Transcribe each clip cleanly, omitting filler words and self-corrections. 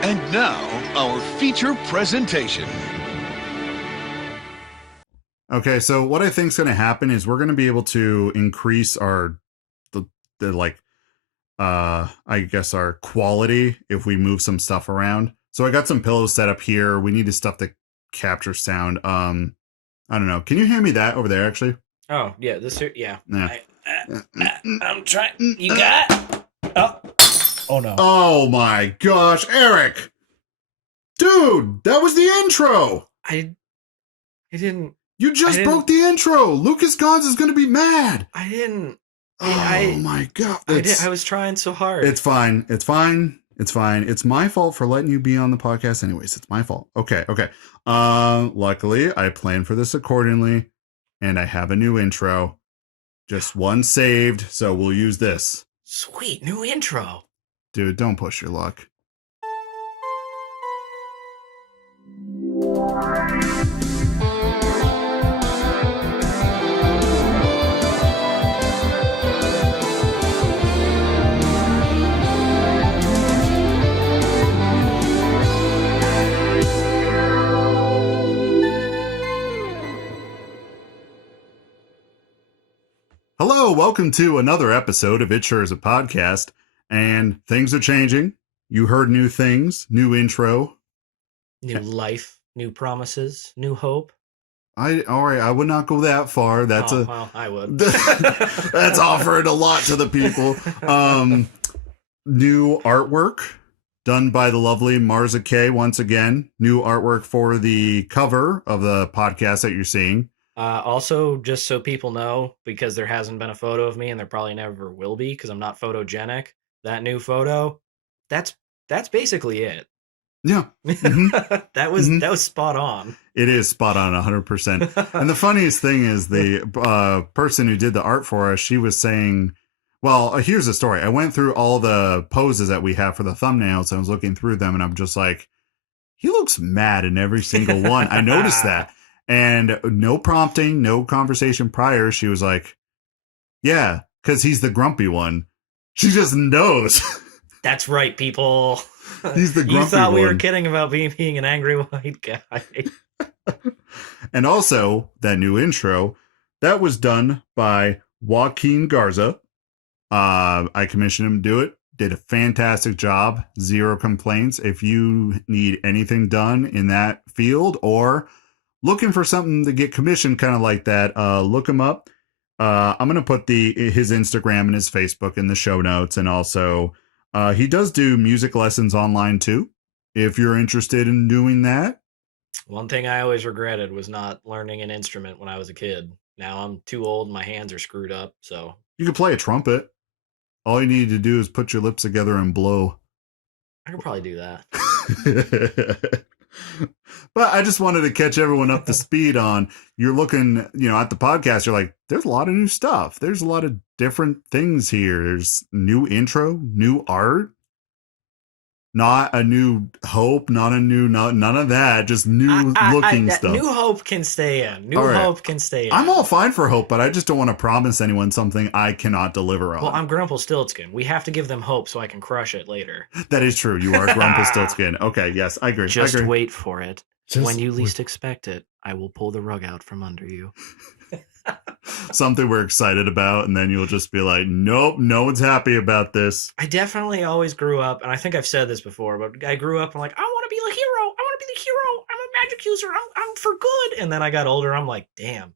And now, our feature presentation. Okay, so what I think is going to happen is we're going to be able to increase our I guess our quality if we move some stuff around. So I got some pillows set up here. We need stuff to capture sound. I don't know. Can you hand me that over there actually? Oh, yeah, this here, yeah. Yeah. I'm trying. You got? Oh. Oh no. Oh my gosh, Eric. Dude, that was the intro. I didn't. You just broke the intro. Lucas Gonze is going to be mad. I didn't. Oh my god. I was trying so hard. It's fine. It's fine. It's fine. It's my fault for letting you be on the podcast anyways. It's my fault. Okay. Luckily, I planned for this accordingly, and I have a new intro. Just one saved, so we'll use this. Sweet, new intro. Dude, don't push your luck. Hello, welcome to another episode of It Sure Is a Podcast, and things are changing. You heard new things, new intro. New life, new promises, new hope. All right, I would not go that far. Well, I would. That's offering a lot to the people. New artwork done by the lovely Marza K once again. New artwork for the cover of the podcast that you're seeing. Also, just so people know, because there hasn't been a photo of me, and there probably never will be, because I'm not photogenic. That new photo, that's basically it. Yeah, that was spot on. It is spot on, 100%. And the funniest thing is the person who did the art for us. She was saying, "Well, here's the story. I went through all the poses that we have for the thumbnails. And I was looking through them, and I'm just like, he looks mad in every single one. I noticed that." And no prompting, no conversation prior. She was like, yeah, because he's the grumpy one. She just knows. That's right, people. He's the grumpy one. You thought we were kidding about being an angry white guy. And also, that new intro, that was done by Joaquin Garza. I commissioned him to do it. Did a fantastic job. Zero complaints. If you need anything done in that field or looking for something to get commissioned kind of like that, look him up. I'm going to put his Instagram and his Facebook in the show notes. And also, he does do music lessons online too, if you're interested in doing that. One thing I always regretted was not learning an instrument when I was a kid. Now I'm too old and my hands are screwed up, so. You could play a trumpet. All you need to do is put your lips together and blow. I could probably do that. But I just wanted to catch everyone up to speed on, you're looking, at the podcast, you're like, there's a lot of new stuff. There's a lot of different things here. There's new intro, new art, not a new hope, none of that, just new looking stuff. New hope can stay in. Hope can stay in. I'm all fine for hope, but I just don't want to promise anyone something I cannot deliver on. Well, I'm Grumpelstiltskin. We have to give them hope so I can crush it later. That is true. You are Grumpelstiltskin. Okay, yes, I agree. Just wait for it. When you least expect it, I will pull the rug out from under you. Something we're excited about, and then you'll just be like, nope, no one's happy about this. I definitely always grew up, and I think I've said this before, but I grew up and like, I want to be the hero. I want to be the hero. I'm a magic user. I'm for good. And then I got older. I'm like, damn,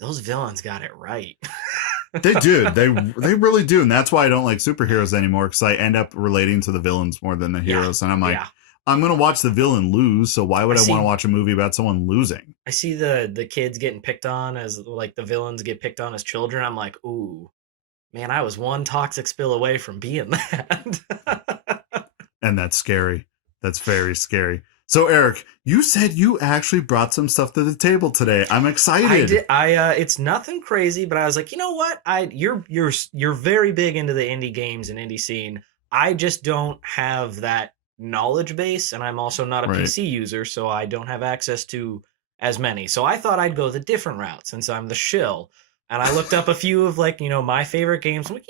those villains got it right. They do. They really do. And that's why I don't like superheroes anymore, because I end up relating to the villains more than the heroes. And I'm like, I'm going to watch the villain lose, so why would I want to watch a movie about someone losing? I see the kids getting picked on as, like, the villains get picked on as children. I'm like, ooh, man, I was one toxic spill away from being that. And that's scary. That's very scary. So, Eric, you said you actually brought some stuff to the table today. I'm excited. I did. It's nothing crazy, but I was like, you know what? You're very big into the indie games and indie scene. I just don't have that knowledge base, and I'm also not a PC user, so I don't have access to as many. So I thought I'd go the different route since I'm the shill. And I looked up a few of, like, my favorite games. I'm like,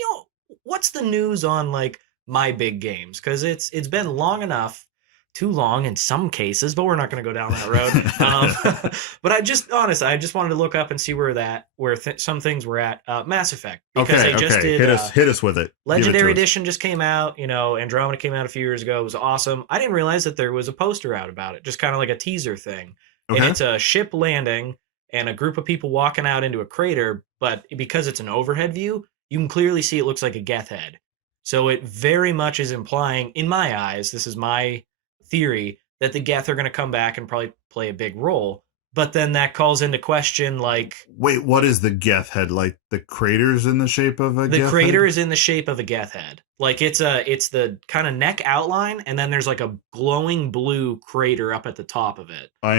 what's the news on, like, my big games? Because it's been long enough too long in some cases, but we're not going to go down that road. But I just wanted to look up and see where some things were at. Mass Effect, because they just did. Hit us with it. Legendary Edition just came out. Andromeda came out a few years ago. It was awesome. I didn't realize that there was a poster out about it, just kind of like a teaser thing. Okay. And it's a ship landing and a group of people walking out into a crater, but because it's an overhead view, you can clearly see it looks like a Geth head. So it very much is implying, in my eyes, this is my theory, that the Geth are going to come back and probably play a big role. But then that calls into question, like... Wait, what is the Geth head? Like, the crater's in the shape of a Geth head? The crater is in the shape of a Geth head. Like, it's the kind of neck outline, and then there's like a glowing blue crater up at the top of it. All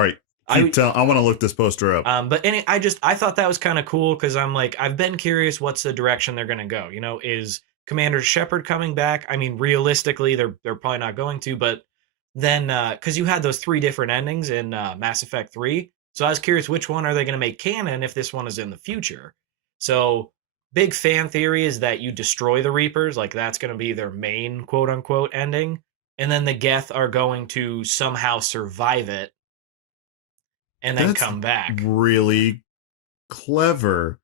right. I want to look this poster up. I thought that was kind of cool, because I'm like, I've been curious what's the direction they're going to go. Is Commander Shepard coming back? I mean, realistically, they're probably not going to, but then because you had those 3 different endings in Mass Effect 3, so I was curious which one are they going to make canon if this one is in the future. So big fan theory is that you destroy the Reapers, like that's going to be their main quote unquote ending, and then the Geth are going to somehow survive it and then come back. Really clever.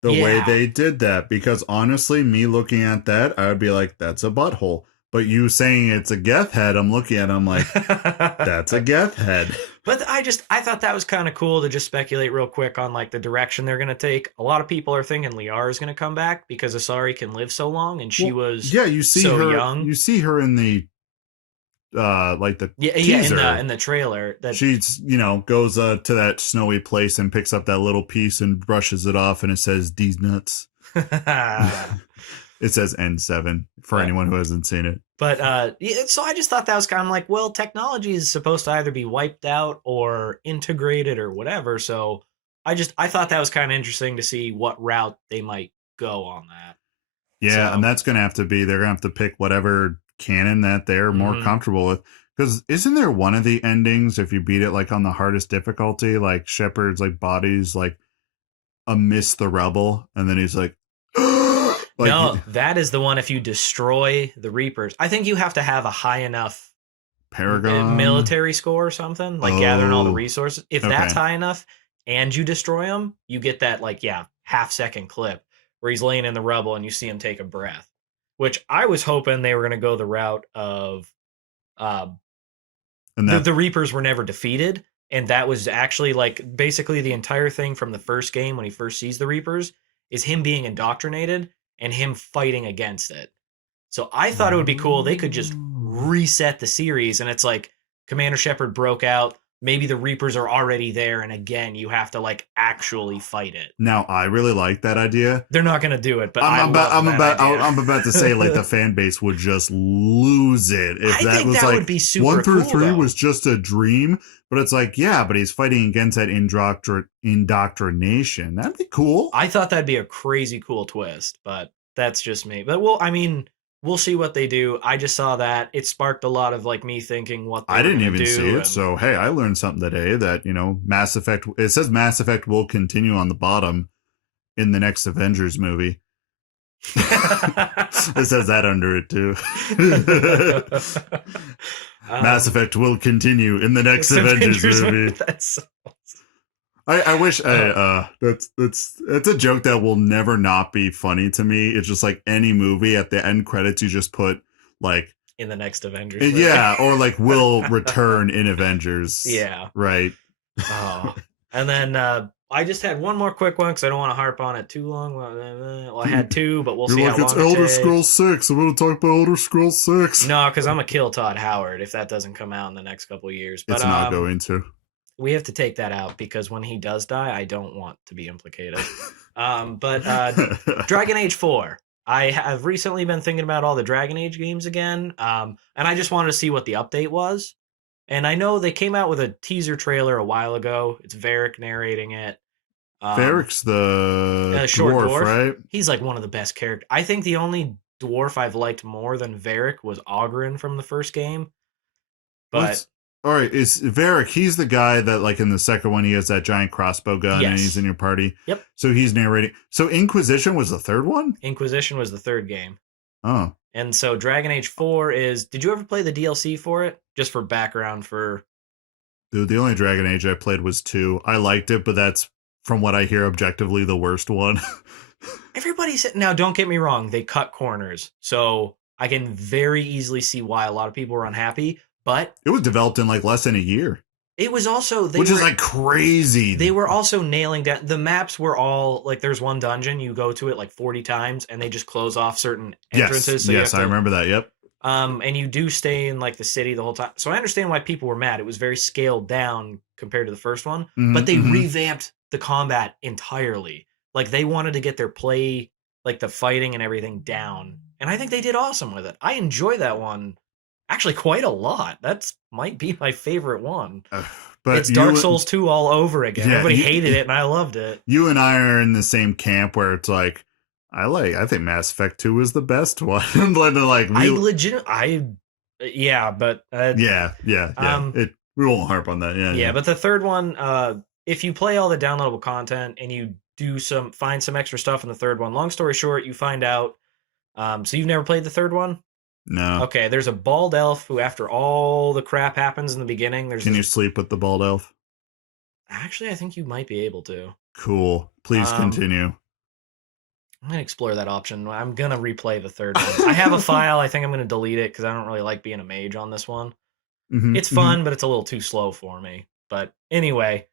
The way they did that, because honestly, me looking at that, I would be like, that's a butthole. But you saying it's a Geth head, I'm looking at it, I'm like, that's a Geth head. But I thought that was kind of cool to just speculate real quick on like the direction they're going to take. A lot of people are thinking Liara is going to come back because Asari can live so long, and she was you see so her, young. You see her in the teaser. In the trailer, that she's goes to that snowy place and picks up that little piece and brushes it off, and it says "These nuts." It says N7 for anyone who hasn't seen it. But so I just thought that was kind of like, well, technology is supposed to either be wiped out or integrated or whatever. So I thought that was kind of interesting to see what route they might go on that. Yeah, and that's going to have to be, they're going to have to pick whatever canon that they're more comfortable with. Because isn't there one of the endings, if you beat it like on the hardest difficulty, like Shepard's like body's like amidst the rubble, and then he's like, no, that is the one if you destroy the Reapers. I think you have to have a high enough Paragon military score or something, like gathering all the resources. If that's high enough and you destroy them, you get that half-second clip where he's laying in the rubble and you see him take a breath. Which I was hoping they were going to go the route of the Reapers were never defeated. And that was actually like basically the entire thing from the first game when he first sees the Reapers is him being indoctrinated and him fighting against it. So I thought it would be cool. They could just reset the series, and it's like Commander Shepard broke out. Maybe the Reapers are already there, and again, you have to like actually fight it. Now, I really like that idea. They're not going to do it, but I'm about to say like the fan base would just lose it if I think that would be super 1 through cool, 3 though. was just a dream. But it's like, yeah, but he's fighting against that indoctrination. That'd be cool. I thought that'd be a crazy cool twist, but that's just me. But we'll see what they do. I just saw that. It sparked a lot of like me thinking what they I didn't even do, see it. So, hey, I learned something today that, Mass Effect, it says Mass Effect will continue on the bottom in the next Avengers movie. It says that under it too. Mass Effect will continue in the next Avengers movie. That's so I wish that's a joke that will never not be funny to me. It's just like any movie at the end credits you just put like in the next Avengers movie. Yeah, or like will return in Avengers. Yeah. Right. Oh. And then I just had one more quick one because I don't want to harp on it too long. Well, I had 2, but we'll see how long it's Elder Scrolls 6. I'm going to talk about Elder Scrolls 6. No, because I'm going to kill Todd Howard if that doesn't come out in the next couple of years. But, it's not going to. We have to take that out because when he does die, I don't want to be implicated. But Dragon Age 4. I have recently been thinking about all the Dragon Age games again, and I just wanted to see what the update was. And I know they came out with a teaser trailer a while ago. It's Varric narrating it. Varric's the short dwarf, right? He's like one of the best characters. I think the only dwarf I've liked more than Varric was Oghren from the first game. But all right, is Varric, he's the guy that like in the second one he has that giant crossbow gun and he's in your party. Yep. So he's narrating. So Inquisition was the third one? Inquisition was the third game. Oh, And so Dragon Age 4 is. Did you ever play the DLC for it? Just for background for. dude, the only Dragon Age I played was 2. I liked it, but that's, from what I hear, objectively the worst one. Everybody said. Now, don't get me wrong. They cut corners. So I can very easily see why a lot of people were unhappy. But It was developed in like less than a year, it was also. which is like crazy. They were also nailing down. The maps were all. Like, there's one dungeon. You go to it like 40 times, and they just close off certain entrances. Yes, I remember that. Yep. And you do stay in like the city the whole time. So I understand why people were mad. It was very scaled down compared to the first one, but they revamped the combat entirely. Like they wanted to get their play, like the fighting and everything down. And I think they did awesome with it. I enjoy that one actually quite a lot. That's might be my favorite one. But it's Dark Souls 2 all over again. Yeah, everybody hated it and I loved it. You and I are in the same camp where it's like, I think Mass Effect 2 is the best one. Like, yeah, but we won't harp on that. Yeah, but the third one, if you play all the downloadable content and you do find some extra stuff in the third one, long story short, you find out. So you've never played the third one? No. Okay, there's a bald elf who, after all the crap happens in the beginning, Can you sleep with the bald elf? Actually, I think you might be able to. Cool. Please continue. I'm going to explore that option. I'm going to replay the third one. I have a file. I think I'm going to delete it because I don't really like being a mage on this one. It's fun, but it's a little too slow for me. But anyway,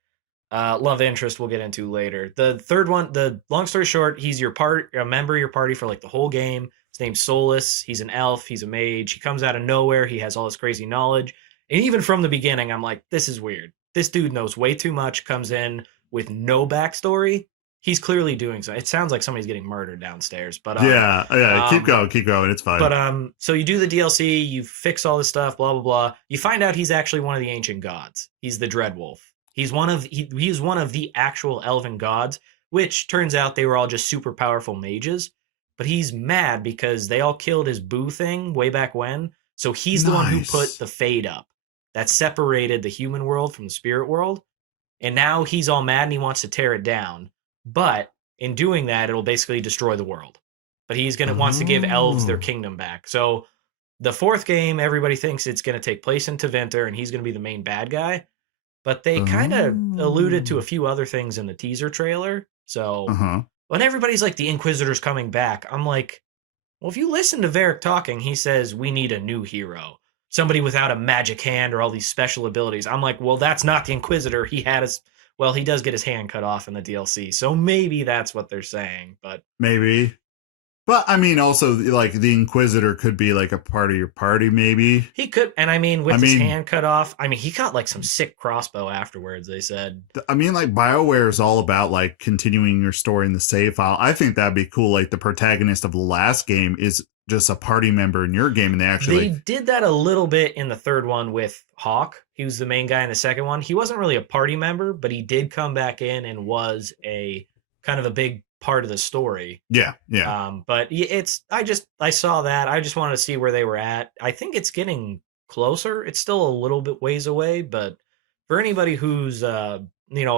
love interest we'll get into later. The third one, the long story short, he's a member of your party for like the whole game. His name's Solus. He's an elf. He's a mage. He comes out of nowhere. He has all this crazy knowledge. And even from the beginning, I'm like, this is weird. This dude knows way too much, comes in with no backstory. He's clearly doing so. It sounds like somebody's getting murdered downstairs, but keep going. It's fine. But so you do the DLC, you fix all this stuff, blah blah blah. You find out he's actually one of the ancient gods. He's the Dreadwolf. He's one of the actual elven gods, which turns out they were all just super powerful mages. But he's mad because they all killed his boo thing way back when. So he's the one who put the Fade up that separated the human world from the spirit world, and now he's all mad and he wants to tear it down. But in doing that, it'll basically destroy the world. But he's wants to give elves their kingdom back. So the fourth game, everybody thinks it's going to take place in Tevinter, and he's going to be the main bad guy. But they kind of alluded to a few other things in the teaser trailer. So when everybody's like, the Inquisitor's coming back, I'm like, well, if you listen to Varric talking, he says, we need a new hero. Somebody without a magic hand or all these special abilities. I'm like, well, that's not the Inquisitor. He does get his hand cut off in the DLC, so maybe that's what they're saying, but... Maybe. But, I mean, also, like, the Inquisitor could be, like, a part of your party, maybe. He could, and I mean, his hand cut off, he got, like, some sick crossbow afterwards, they said. I mean, like, BioWare is all about, like, continuing your story in the save file. I think that'd be cool. Like, the protagonist of the last game is just a party member in your game, and they did that a little bit in the third one with Hawk. He was the main guy in the second one. He wasn't really a party member, but he did come back in and was a kind of a big part of the story. Yeah. But I saw that. I just wanted to see where they were at. I think it's getting closer. It's still a little bit ways away, but for anybody who's a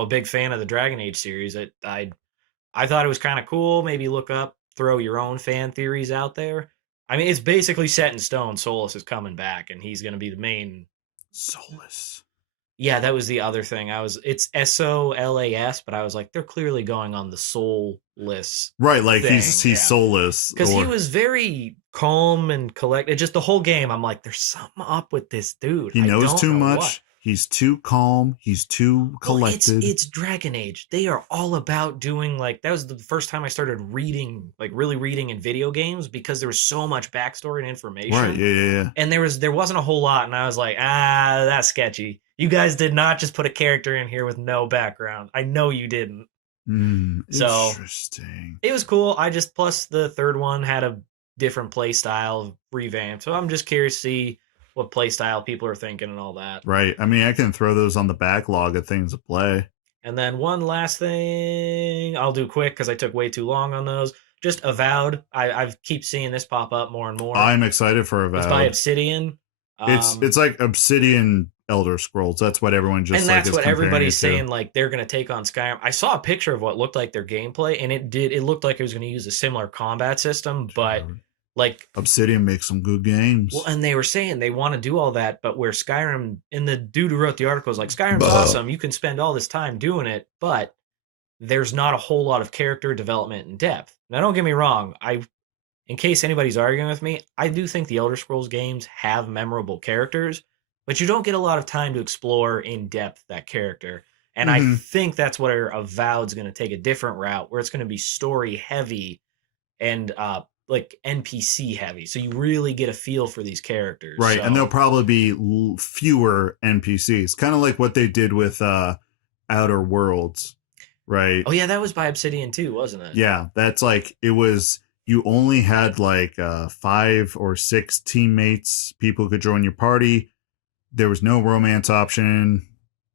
big fan of the Dragon Age series, I thought it was kind of cool. Maybe throw your own fan theories out there. It's basically set in stone. Solus is coming back, and he's going to be the main... Solus. Yeah, that was the other thing. It's SOLAS, but I was like, they're clearly going on the soulless. Right, like thing. He's soulless. Because he was very calm and collected. Just the whole game, I'm like, there's something up with this dude. He knows too much. What. He's too calm. He's too collected. Well, it's Dragon Age. They are all about doing that was the first time I started reading, really reading in video games, because there was so much backstory and information. Right, yeah. And there wasn't a whole lot, and I was like, that's sketchy. You guys did not just put a character in here with no background. I know you didn't. So interesting. It was cool. Plus the third one had a different play style revamped. So I'm just curious to see what play style people are thinking and all that. Right. I can throw those on the backlog of things to play. And then one last thing I'll do quick because I took way too long on those. Just Avowed. I keep seeing this pop up more and more. I'm excited for Avowed. It's by Obsidian. It's like Obsidian Elder Scrolls. That's what everyone just... And that's what everybody's saying, like, they're going to take on Skyrim. I saw a picture of what looked like their gameplay, and it looked like it was going to use a similar combat system, but Like Obsidian makes some good games. well, and they were saying they want to do all that, but where Skyrim and the dude who wrote the article is like, Skyrim's awesome. You can spend all this time doing it, but there's not a whole lot of character development and depth. Now, don't get me wrong. In case anybody's arguing with me, I do think the Elder Scrolls games have memorable characters, but you don't get a lot of time to explore in depth that character. And I think that's where Avowed's going to take a different route, where it's going to be story heavy and like NPC heavy. So you really get a feel for these characters. Right. So. And there'll probably be fewer NPCs, kind of like what they did with Outer Worlds. Right. Oh, yeah. That was by Obsidian too, wasn't it? Yeah. That's like, it was, you only had like 5 or 6 teammates, people could join your party. There was no romance option,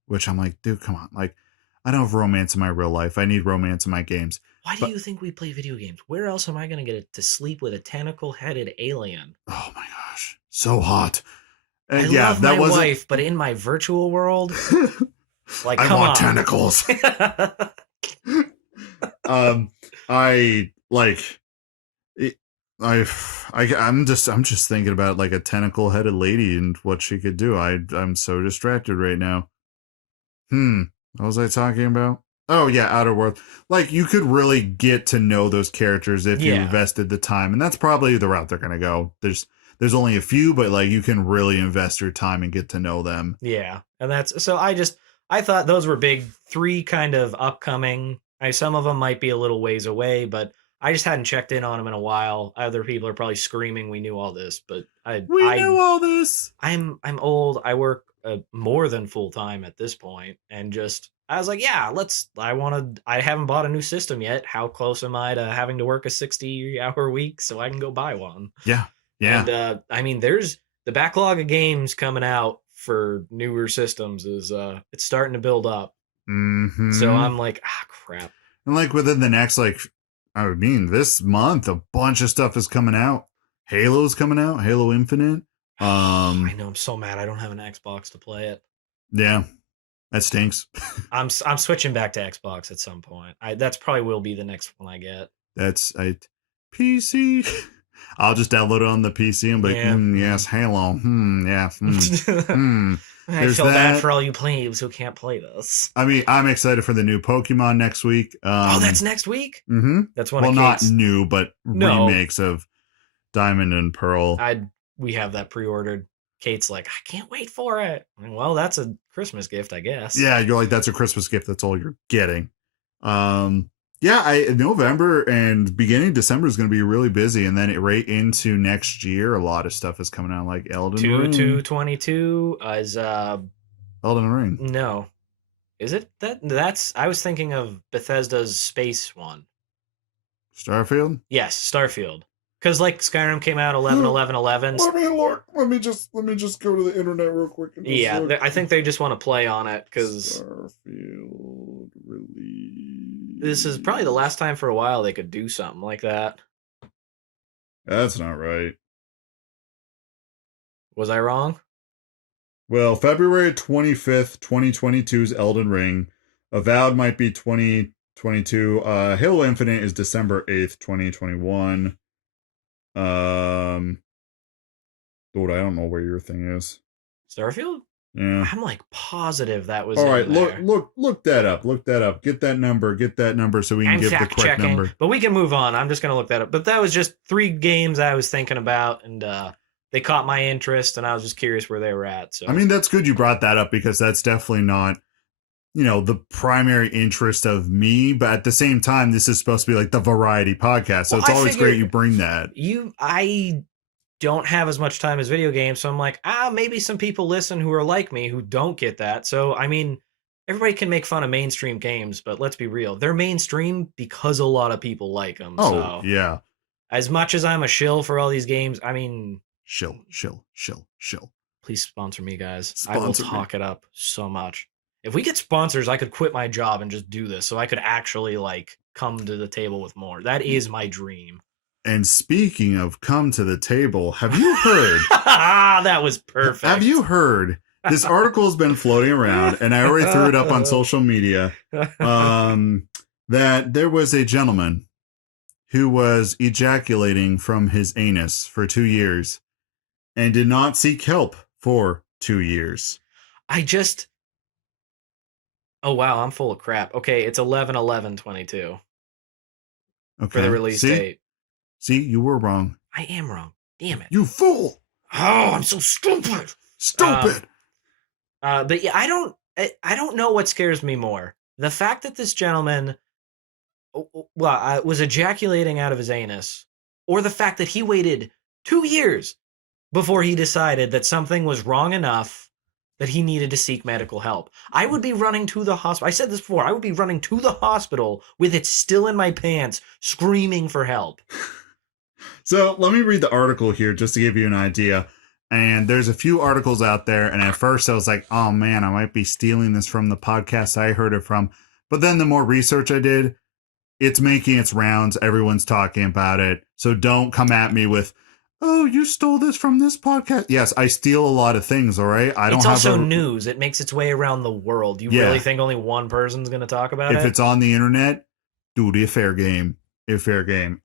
which I'm like, dude, come on. Like, I don't have romance in my real life. I need romance in my games. Why do you think we play video games? Where else am I going to get to sleep with a tentacle-headed alien? Oh my gosh. So hot. I love my wife, but in my virtual world, like, I want tentacles. I'm just thinking about like a tentacle-headed lady and what she could do. I'm so distracted right now. What was I talking about? Oh yeah, Outer World. Like, you could really get to know those characters if you invested the time, and that's probably the route they're gonna go. There's only a few, but like, you can really invest your time and get to know them. Yeah, and that's so. I thought those were big 3 kind of upcoming. Some of them might be a little ways away, but I just hadn't checked in on them in a while. Other people are probably screaming, "We knew all this," but we knew all this. I'm old. I work more than full time at this point, and I was like, yeah, I haven't bought a new system yet. How close am I to having to work a 60-hour week so I can go buy one? Yeah. And I mean, there's the backlog of games coming out for newer systems is it's starting to build up. So I'm like, crap. And like within the next, like, I mean, this month a bunch of stuff is coming out. Halo's coming out, Halo Infinite. I know, I'm so mad I don't have an Xbox to play it. Yeah. That stinks. I'm switching back to Xbox at some point. That's probably will be the next one I get. PC. I'll just download it on the PC and be like, yes, Halo. I feel bad for all you plebes who can't play this. I mean, I'm excited for the new Pokemon next week. That's next week? Mm-hmm. That's one of Kate's... not new, but remakes of Diamond and Pearl. We have that pre-ordered. Kate's like, I can't wait for it. Well, that's a Christmas gift, I guess. Yeah, you're like, that's a Christmas gift. That's all you're getting. November and beginning December is going to be really busy, and then right into next year, a lot of stuff is coming out, like Elden Ring. 2/22 is Elden Ring. No, is it that's? I was thinking of Bethesda's space one. Starfield. Yes, Starfield. Because like Skyrim came out 11/11/11. Let me look. Let me just go to the internet real quick. I think they just want to play on it because Starfield release. This is probably the last time for a while they could do something like that. That's not right. Was I wrong? Well, February 25th, 2022 is Elden Ring. Avowed might be 2022. Halo Infinite is December 8th, 2021. Dude, I don't know where your thing is. Starfield? Yeah. I'm like positive that was all right. There. Look that up. Look that up. Get that number so we can give the correct number. But we can move on. I'm just gonna look that up. But that was just 3 games I was thinking about, and they caught my interest, and I was just curious where they were at. So I mean, that's good you brought that up because that's definitely not, the primary interest of me. But at the same time, this is supposed to be like the variety podcast, so it's always great you bring that. I don't have as much time as video games, so I'm like, maybe some people listen who are like me who don't get that. So I mean, everybody can make fun of mainstream games, but let's be real, they're mainstream because a lot of people like them. Oh, so, yeah. As much as I'm a shill for all these games, I mean, shill. Please sponsor me, guys. I will talk it up so much. If we get sponsors, I could quit my job and just do this, so I could actually like come to the table with more. That is my dream. And speaking of come to the table, have you heard? That was perfect. Have you heard? This article has been floating around, and I already threw it up on social media, that there was a gentleman who was ejaculating from his anus for 2 years and did not seek help for 2 years. Oh, wow, I'm full of crap. Okay, it's 11/11/22 Okay. for the release date. See, you were wrong. I am wrong. Damn it. You fool! Oh, I'm so stupid. Stupid! But yeah, I don't know what scares me more. The fact that this gentleman was ejaculating out of his anus, or the fact that he waited 2 years before he decided that something was wrong enough that he needed to seek medical help. I would be running to the hospital. I said this before. I would be running to the hospital with it still in my pants, screaming for help. So let me read the article here just to give you an idea. And there's a few articles out there. And at first I was like, oh man, I might be stealing this from the podcast I heard it from. But then the more research I did, it's making its rounds. Everyone's talking about it. So don't come at me with, oh, you stole this from this podcast. Yes, I steal a lot of things, all right? It's also news. It makes its way around the world. You really think only one person's going to talk about it? If it's on the internet, dude, a fair game. A fair game.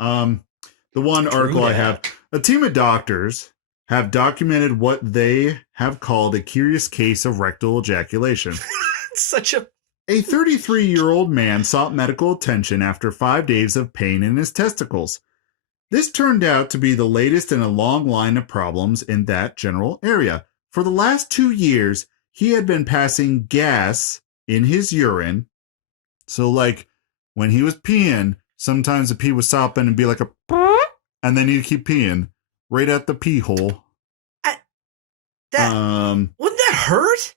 The one article I have, a team of doctors have documented what they have called a curious case of rectal ejaculation. Such a 33-year-old man sought medical attention after 5 days of pain in his testicles. This turned out to be the latest in a long line of problems in that general area. For the last 2 years, he had been passing gas in his urine. So, like, when he was peeing, sometimes the pee would stop and be like a... And then he'd keep peeing right at the pee hole. Wouldn't that hurt?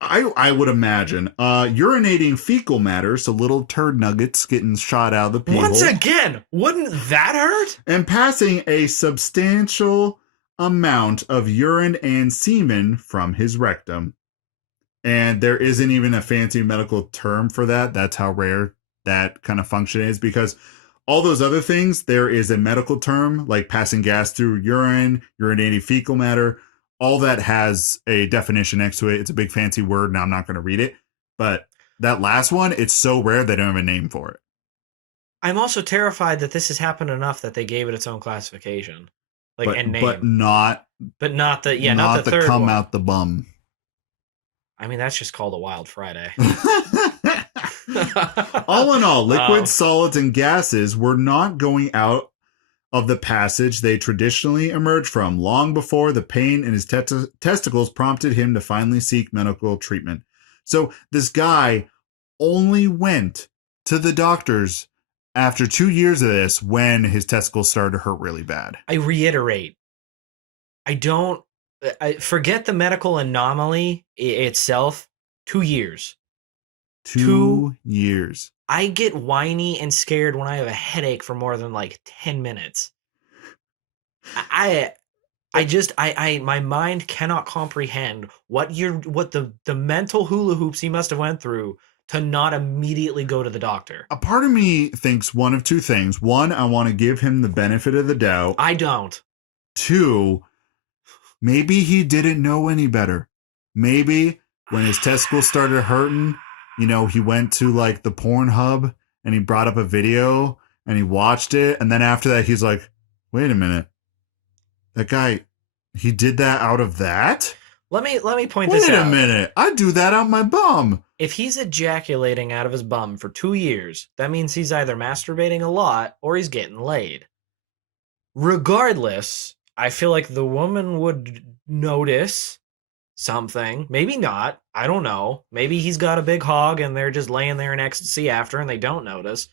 I would imagine. Urinating fecal matter, so little turd nuggets getting shot out of the pee hole. Once again, wouldn't that hurt? And passing a substantial amount of urine and semen from his rectum. And there isn't even a fancy medical term for that. That's how rare that kind of function is, because all those other things, there is a medical term, like passing gas through urine, urinating fecal matter. All that has a definition next to it. It's a big fancy word, and I'm not going to read it. But that last one, it's so rare they don't have a name for it. I'm also terrified that this has happened enough that they gave it its own classification, and name. But not the third come one. out the bum. I mean, that's just called a Wild Friday. All in all, liquids, solids, and gases were not going out of the passage they traditionally emerged from, long before the pain in his testicles prompted him to finally seek medical treatment. So this guy only went to the doctors after 2 years of this when his testicles started to hurt really bad. I reiterate, I forget the medical anomaly itself. 2 years. 2 years. I get whiny and scared when I have a headache for more than 10 minutes. My mind cannot comprehend what the mental hula hoops he must have went through to not immediately go to the doctor. A part of me thinks one of two things. One, I want to give him the benefit of the doubt. I don't. Two, maybe he didn't know any better. Maybe when his testicles started hurting, he went to the Pornhub and he brought up a video and he watched it. And then after that, he's like, wait a minute. That guy, he did that out of that? Let me point this out. Wait a minute. I do that out my bum. If he's ejaculating out of his bum for 2 years, that means he's either masturbating a lot or he's getting laid. Regardless, I feel like the woman would notice something. Maybe not. I don't know. Maybe he's got a big hog and they're just laying there in ecstasy after and they don't notice.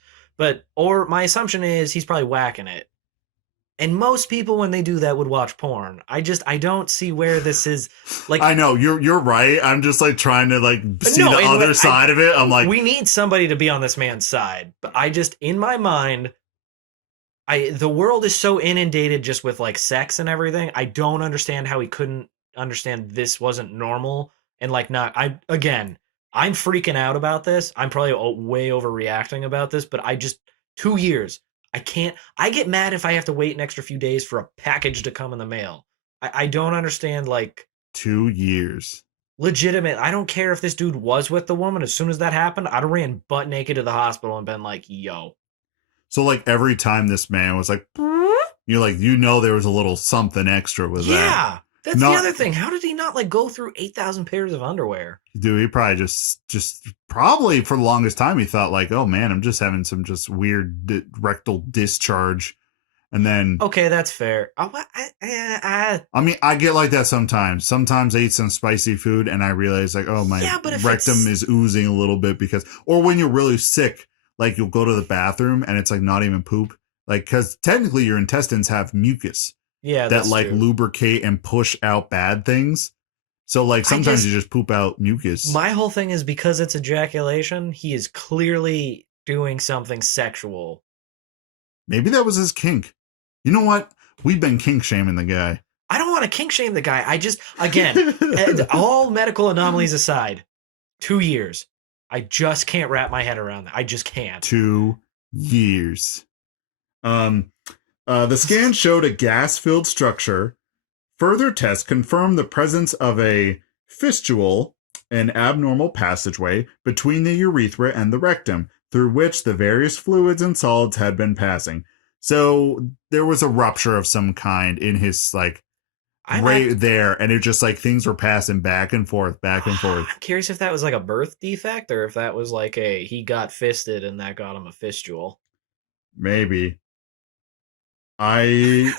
Or my assumption is he's probably whacking it. And most people, when they do that, would watch porn. I don't see where this is. I know you're right. I'm just trying to see the other side of it. I'm like, we need somebody to be on this man's side. But in my mind, the world is so inundated just with sex and everything. I don't understand how he couldn't understand this wasn't normal and I'm freaking out about this. I'm probably way overreacting about this, but 2 years. I get mad if I have to wait an extra few days for a package to come in the mail. I don't understand 2 years. Legitimate. I don't care if this dude was with the woman. As soon as that happened, I'd have ran butt naked to the hospital and been like, yo. So like every time this man was like, you're like, there was a little something extra with that. Yeah. That's the other thing. How did he not like go through 8,000 pairs of underwear? Dude, he probably just probably for the longest time he thought like, oh man, I'm just having some just weird rectal discharge. And then, okay, that's fair. I mean, I get like that sometimes. Sometimes I eat some spicy food and I realize like, oh, my rectum is oozing a little bit or when you're really sick, like you'll go to the bathroom and it's like not even poop. Like, because technically your intestines have mucus. Yeah, that like true. Lubricate and push out bad things. So like sometimes you just poop out mucus. My whole thing is because it's ejaculation, he is clearly doing something sexual. Maybe that was his kink. You know what? We've been kink shaming the guy. I don't want to kink shame the guy. I just, again, all medical anomalies aside, 2 years. I just can't wrap my head around that. I just can't. 2 years. The scan showed a gas-filled structure. Further tests confirmed the presence of a fistule, an abnormal passageway between the urethra and the rectum, through which the various fluids and solids had been passing. So there was a rupture of some kind in his there, and it just like things were passing back and forth, back and forth. I'm curious if that was like a birth defect or if that was like he got fisted and that got him a fistule. Maybe. I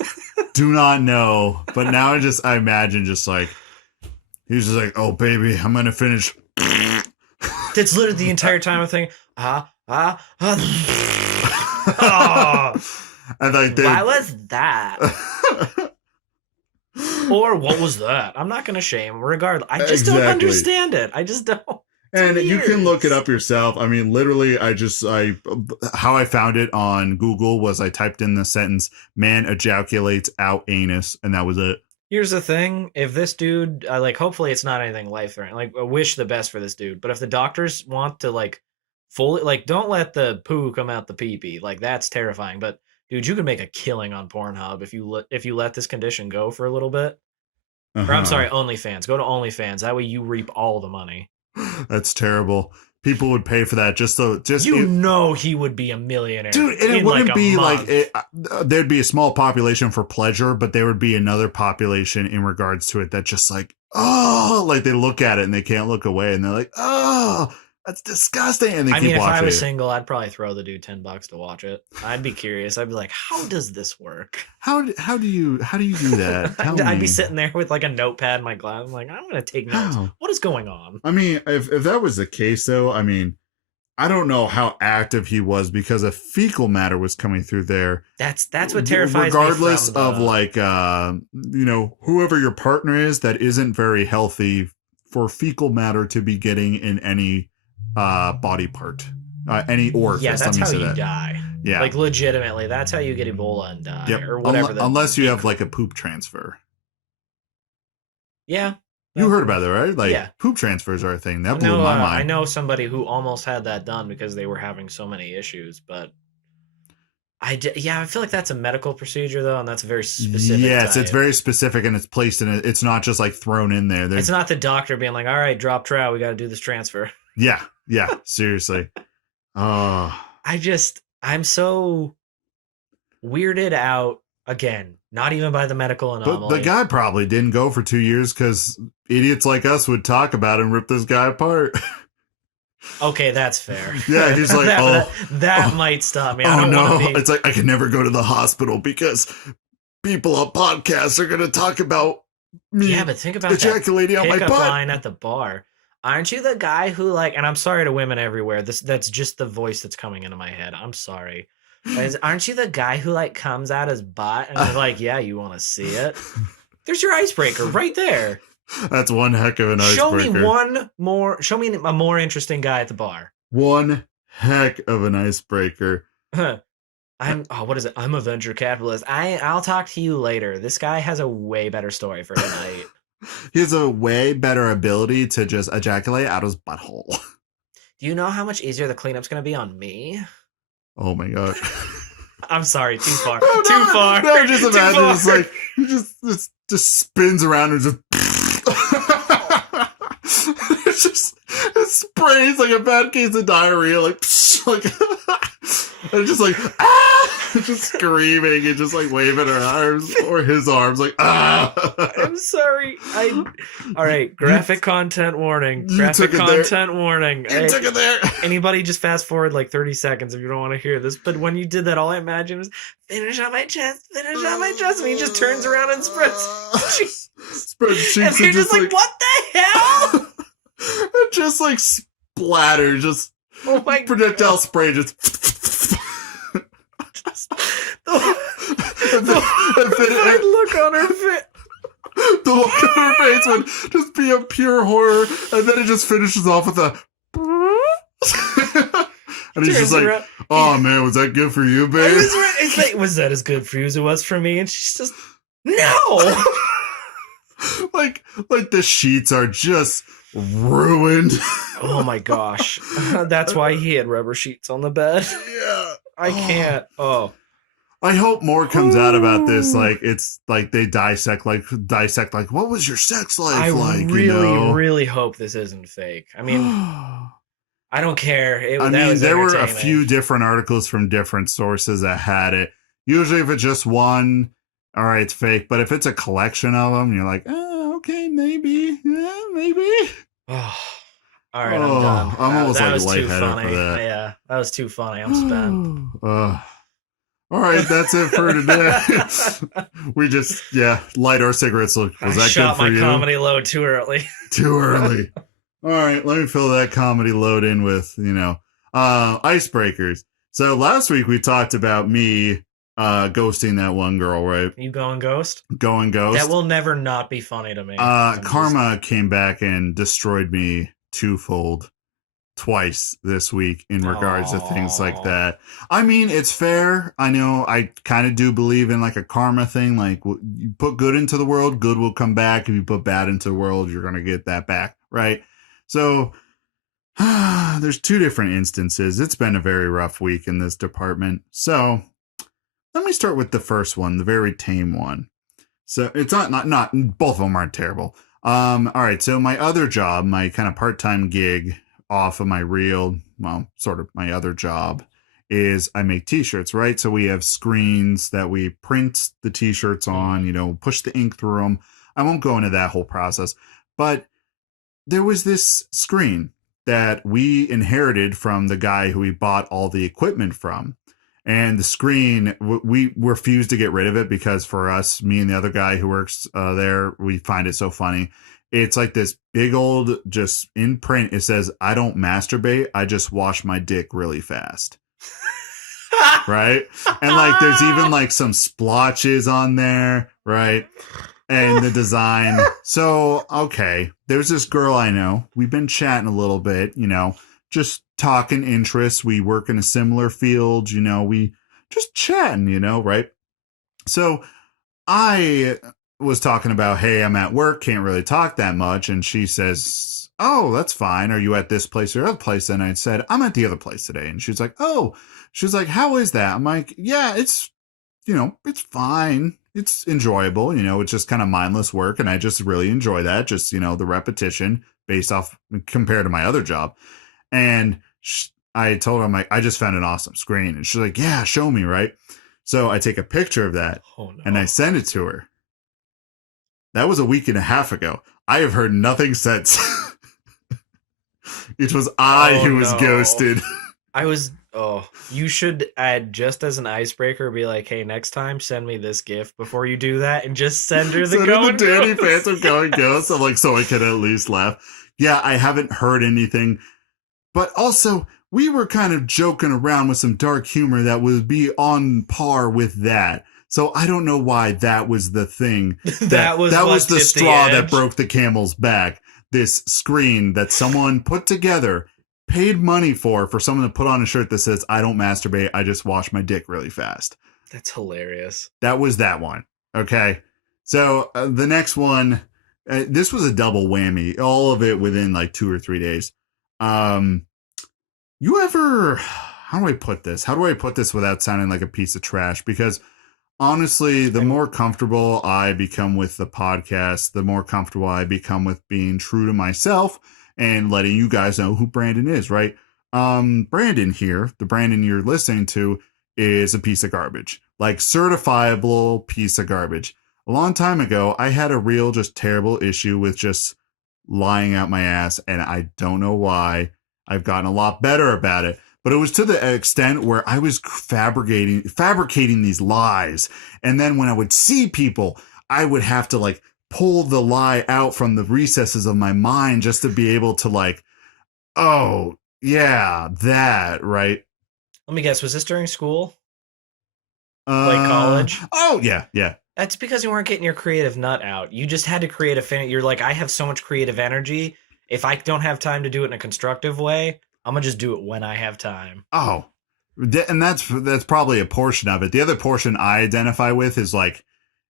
do not know, but now I imagine just like he's just like, oh baby, I'm gonna finish. That's literally the entire time I'm thinking, oh. And like, why was that? Or what was that? I'm not gonna shame. Regardless, I just don't understand it. I just don't. And you can look it up yourself. I mean, literally, how I found it on Google was I typed in the sentence, man ejaculates out anus, and that was it. Here's the thing. If this dude, hopefully it's not anything life-threatening. Like, I wish the best for this dude. But if the doctors want to, fully, don't let the poo come out the pee-pee. Like, that's terrifying. But, dude, you can make a killing on Pornhub if you let this condition go for a little bit. Or, I'm sorry, OnlyFans. Go to OnlyFans. That way you reap all the money. That's terrible. People would pay for that he would be a millionaire, dude. And it wouldn't be there'd be a small population for pleasure, but there would be another population in regards to it that just like they look at it and they can't look away, and they're like, oh, that's disgusting. And they keep watching. If I was single, I'd probably throw the dude $10 to watch it. I'd be curious. I'd be like, how does this work? How do you do that? I'd be sitting there with like a notepad in my glass. I'm like, I'm gonna take notes. What is going on? I mean, if that was the case, though, I mean, I don't know how active he was because a fecal matter was coming through there. That's what terrifies regardless me. Regardless of whoever your partner is that isn't very healthy for fecal matter to be getting in any body part, any orifice. Yeah, that's how you die. Yeah, like legitimately, that's how you get Ebola and die, yep. or whatever. Unless you have like a poop transfer. Yeah, you heard about that, right? Like poop transfers are a thing that blew my mind. I know somebody who almost had that done because they were having so many issues, but I feel like that's a medical procedure though, and that's very specific. Yes, it's very specific, and it's placed in it. It's not just like thrown in there. It's not the doctor being like, "All right, drop trout, we got to do this transfer." Yeah, seriously. I'm so weirded out again. Not even by the medical anomaly. But the guy probably didn't go for 2 years because idiots like us would talk about it and rip this guy apart. Okay, that's fair. Yeah, he's like, that might stop me. It's like, I can never go to the hospital because people on podcasts are going to talk about me. Yeah, but think about ejaculating out my butt. Line at the bar. Aren't you the guy who and I'm sorry to women everywhere. That's just the voice that's coming into my head. I'm sorry. Aren't you the guy who comes out his butt and is like, yeah, you want to see it? There's your icebreaker right there. That's one heck of an icebreaker. Show me a more interesting guy at the bar. One heck of an icebreaker. What is it? I'm a venture capitalist. I'll talk to you later. This guy has a way better story for tonight. He has a way better ability to just ejaculate out his butthole. Do you know how much easier the cleanup's going to be on me? Oh my god. I'm sorry, too far. Too far. No, just imagine it's like he just spins around and just it sprays like a bad case of diarrhea, like And just like, ah! Just screaming and just like waving her arms or his arms like, ah! I'm sorry. All right, graphic content warning. Graphic content warning. You took it there. Anybody just fast forward like 30 seconds if you don't want to hear this. But when you did that, all I imagined was finish on my chest, and he just turns around and spreads cheeks. Spreads cheeks and you're just like, what the hell? It just like splatter, just oh my projectile spray, just. The look on her face. The look on her face would just be a pure horror, and then it just finishes off with a. And he's just like, around. "Oh man, was that good for you, babe?" Was that as good for you as it was for me? And she's just, no. like the sheets are just ruined. Oh my gosh, that's why he had rubber sheets on the bed. Yeah, I can't. Oh. I hope more comes out about this. Like it's like they dissect like what was your sex life like? I really hope this isn't fake. I mean, I don't care. There were a few different articles from different sources that had it. Usually, if it's just one, all right, it's fake. But if it's a collection of them, you're like, oh, okay, maybe, yeah, maybe. Oh, all right, I'm done. I'm almost that like was too lightheaded funny. for that. Yeah, that was too funny. I'm spent. All right, that's it for today. We just, light our cigarettes. Was that good for you? I shot my comedy load too early. Too early. All right, let me fill that comedy load in with, icebreakers. So last week we talked about me ghosting that one girl, right? You going ghost? Going ghost. That will never not be funny to me. Karma came back and destroyed me twice this week in regards to things like that. I mean, it's fair. I know I kind of do believe in like a karma thing. Like you put good into the world, good will come back. If you put bad into the world, you're going to get that back. Right. So there's two different instances. It's been a very rough week in this department. So let me start with the first one, the very tame one. So it's not both of them aren't terrible. All right. So my other job, my kind of part-time gig off of my my other job is I make t-shirts, right? So we have screens that we print the t-shirts on, push the ink through them. I won't go into that whole process, but there was this screen that we inherited from the guy who we bought all the equipment from. And the screen, we refused to get rid of it because for us, me and the other guy who works there, we find it so funny. It's like this big old, just in print, it says, "I don't masturbate, I just wash my dick really fast." Right? And like there's even like some splotches on there, right? And the design. So, okay, there's this girl I know. We've been chatting a little bit, just talking interests. We work in a similar field, we just chatting, right? So I was talking about, hey, I'm at work, can't really talk that much. And she says, oh, that's fine. Are you at this place or other place? And I said, I'm at the other place today. And she's like, oh, she's like, how is that? I'm like, yeah, it's, it's fine. It's enjoyable. It's just kind of mindless work. And I just really enjoy that. Just, the repetition based off compared to my other job. And I told her, I'm like, I just found an awesome screen. And she's like, yeah, show me. Right. So I take a picture of that and I send it to her. That was a week and a half ago. I have heard nothing since. It was I who was ghosted. You should add just as an icebreaker, be like, hey, next time send me this gift before you do that and just send her the going the Danny Phantom going ghost. I'm like, so I can at least laugh. Yeah, I haven't heard anything. But also, we were kind of joking around with some dark humor that would be on par with that. So I don't know why that was the thing. That was the straw that broke the camel's back. This screen that someone put together, paid money for someone to put on a shirt that says, I don't masturbate, I just wash my dick really fast. That's hilarious. That was that one. Okay. So the next one, this was a double whammy. All of it within like 2 or 3 days. You ever, how do I put this? How do I put this without sounding like a piece of trash? Because honestly, the more comfortable I become with the podcast, the more comfortable I become with being true to myself and letting you guys know who Brandon is, right? Brandon here, the Brandon you're listening to, is a piece of garbage. Like, certifiable piece of garbage. A long time ago, I had a real, just terrible issue with just lying out my ass, and I don't know why. I've gotten a lot better about it. But it was to the extent where I was fabricating these lies. And then when I would see people, I would have to like pull the lie out from the recesses of my mind just to be able to like, oh, yeah, that, right? Let me guess, was this during school? Like college? Oh, yeah, yeah. That's because you weren't getting your creative nut out. You just had to create a fan. You're like, I have so much creative energy. If I don't have time to do it in a constructive way, I'm gonna just do it when I have time. Oh, and that's probably a portion of it. The other portion I identify with is like,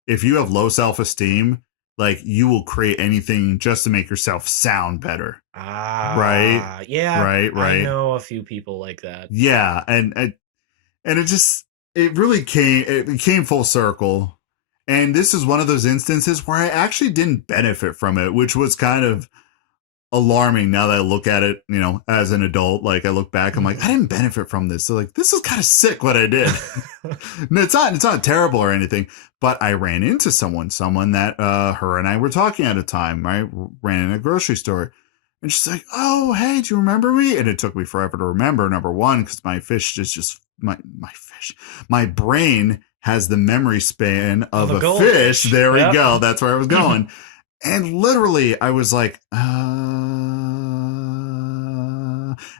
if you have low self-esteem, like you will create anything just to make yourself sound better. Right? Yeah. Right. I know a few people like that. Yeah, and it really came full circle. And this is one of those instances where I actually didn't benefit from it, which was kind of alarming now that I look at it, you know, as an adult. Like, I look back, I'm like, I didn't benefit from this. So like, this is kind of sick what I did. It's not terrible or anything, but I ran into someone that her and I were talking at a time. I ran in a grocery store, and she's like, oh, hey, do you remember me? And it took me forever to remember, number one, because my brain has the memory span of a fish. There we go. That's where I was going. And literally, I was like,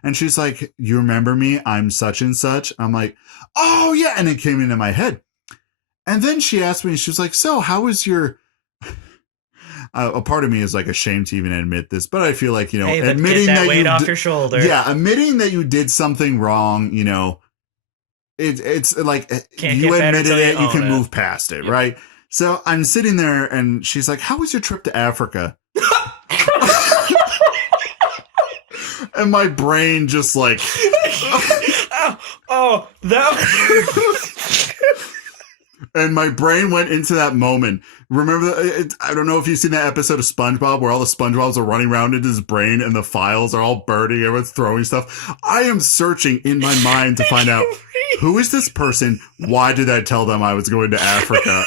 and she's like, you remember me? I'm such and such. I'm like, oh, yeah. And it came into my head. And then she asked me, she was like, so how was your... a part of me is like ashamed to even admit this, but I feel like, you know, admitting that weight off your shoulder. Yeah, admitting that you did something wrong, you know, it's like you admitted it, you can move past it, right? So I'm sitting there and she's like, how was your trip to Africa? And my brain just like... And my brain went into that moment. Remember, I don't know if you've seen that episode of SpongeBob where all the SpongeBobs are running around into his brain and the files are all burning, everyone's throwing stuff. I am searching in my mind to find out, who is this person? Why did I tell them I was going to Africa?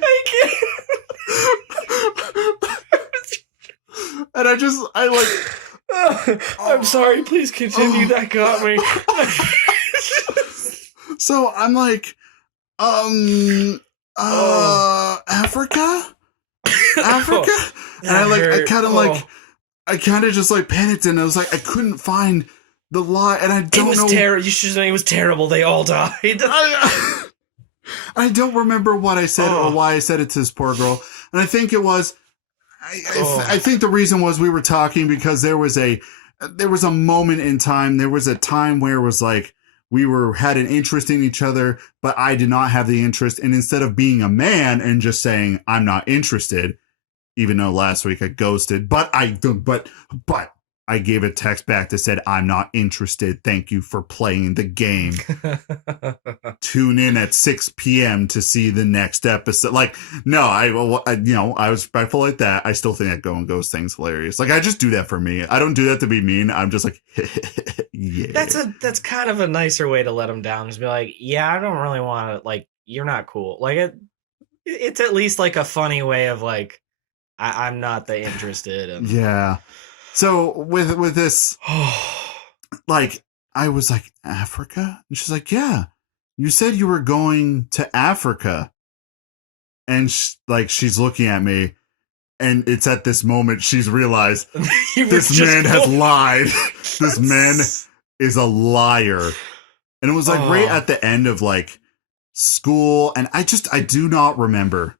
I can't. And I'm sorry, please continue. That got me. So I'm like, Africa? And I kind of just like panicked, and I was like, I couldn't find the lie, and I don't know. You should say it was terrible. They all died. I don't remember what I said or why I said it to this poor girl. And I think it was, I think the reason was we were talking because there was a moment in time. There was a time where it was like we had an interest in each other, but I did not have the interest. And instead of being a man and just saying I'm not interested, even though last week I ghosted, but I gave a text back that said, I'm not interested. Thank you for playing the game. Tune in at 6 p.m. to see the next episode. Like, no, I was respectful like that. I still think that Go and Ghost thing's hilarious. Like, I just do that for me. I don't do that to be mean. I'm just like, yeah. That's kind of a nicer way to let them down. Just be like, yeah, I don't really want to, like, you're not cool. Like, it's at least like a funny way of like, I'm not that interested. And yeah. So with this, like, I was like, Africa? And she's like, yeah, you said you were going to Africa. And she's looking at me, and it's at this moment she's realized this man has lied. This man is a liar. And it was like right at the end of like school. And I do not remember.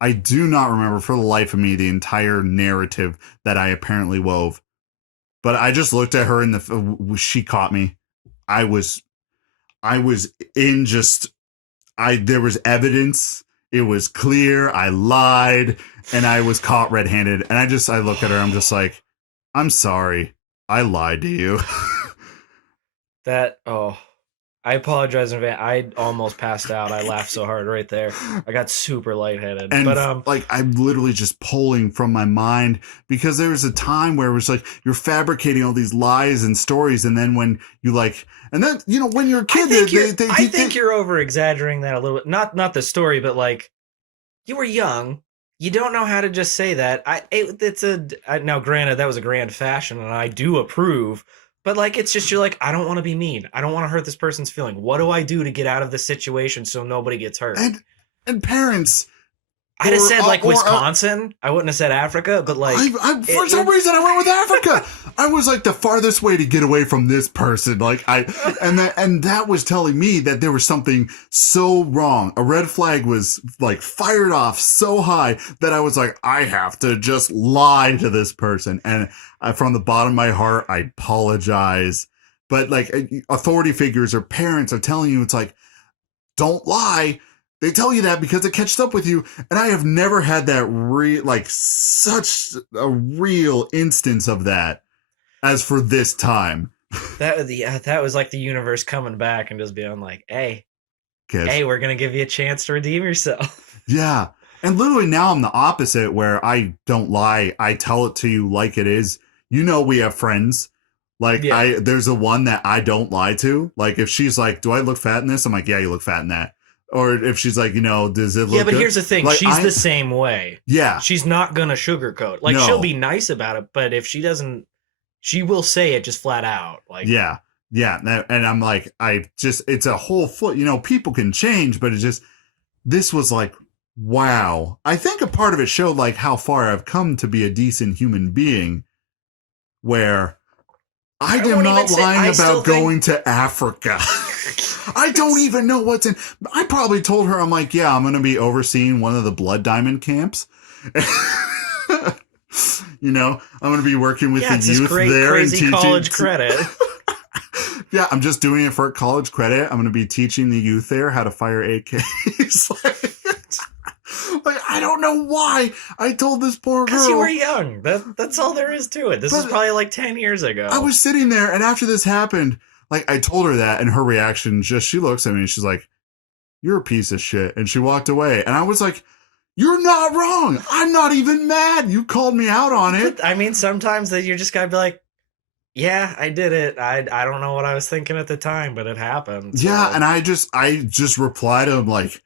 I do not remember for the life of me the entire narrative that I apparently wove. But I just looked at her and she caught me. I was in just, there was evidence. It was clear. I lied and I was caught red-handed. And I look at her. I'm just like, I'm sorry. I lied to you. I apologize in advance. I almost passed out. I laughed so hard right there. I got super lightheaded. And But like I'm literally just pulling from my mind because there was a time where it was like you're fabricating all these lies and stories, and then when you like, and then when you're a kid, I think you're over exaggerating that a little bit. Not the story, but like you were young. You don't know how to just say that. Now granted that was a grand fashion, and I do approve. But like it's just you're like I don't want to be mean. I don't want to hurt this person's feeling. What do I do to get out of this situation so nobody gets hurt? And parents. I'd have said like Wisconsin. I wouldn't have said Africa, but like for some reason I went with Africa. I was like the farthest way to get away from this person. Like and that was telling me that there was something so wrong. A red flag was like fired off so high that I was like, I have to just lie to this person. And from the bottom of my heart, I apologize. But like authority figures or parents are telling you, it's like, don't lie. They tell you that because it catches up with you. And I have never had that such a real instance of that as for this time. That was like the universe coming back and just being like, hey, we're going to give you a chance to redeem yourself. Yeah. And literally now I'm the opposite where I don't lie. I tell it to you like it is. We have friends. Like there's a one that I don't lie to. Like if she's like, do I look fat in this? I'm like, yeah, you look fat in that. Or if she's like, does it look Yeah, but good? here's the thing. Like, she's the same way. Yeah. She's not going to sugarcoat. Like, she'll be nice about it, but if she doesn't, she will say it just flat out. Like, yeah. Yeah. And I'm like, it's a whole foot, people can change, but this was like, wow. I think a part of it showed like how far I've come to be a decent human being where I am not lying about going to Africa. I don't even know what's in. I probably told her, I'm like, yeah, I'm going to be overseeing one of the blood diamond camps. I'm going to be working with the youth there crazy and teaching college credit. Yeah, I'm just doing it for college credit. I'm going to be teaching the youth there how to fire AKs. Like, I don't know why I told this poor girl. Because you were young. That's all there is to it. This is probably like 10 years ago. I was sitting there, and after this happened, like, I told her that, and her reaction, she looks at me, and she's like, you're a piece of shit. And she walked away. And I was like, you're not wrong. I'm not even mad. You called me out on it. But, I mean, sometimes that you just gotta be like, yeah, I did it. I don't know what I was thinking at the time, but it happened. So. Yeah, and I just replied to him like,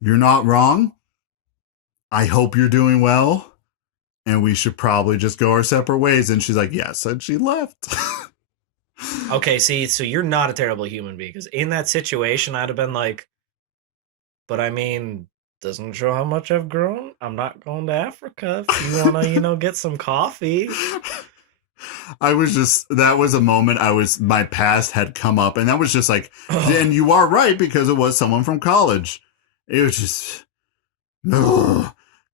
you're not wrong. I hope you're doing well. And we should probably just go our separate ways. And she's like, yes. And she left. Okay, see, so you're not a terrible human being. Because in that situation, I'd have been like, but I mean, doesn't show how much I've grown. I'm not going to Africa if you want to, get some coffee. That was a moment my past had come up. And that was just like, and you are right, because it was someone from college. It was just,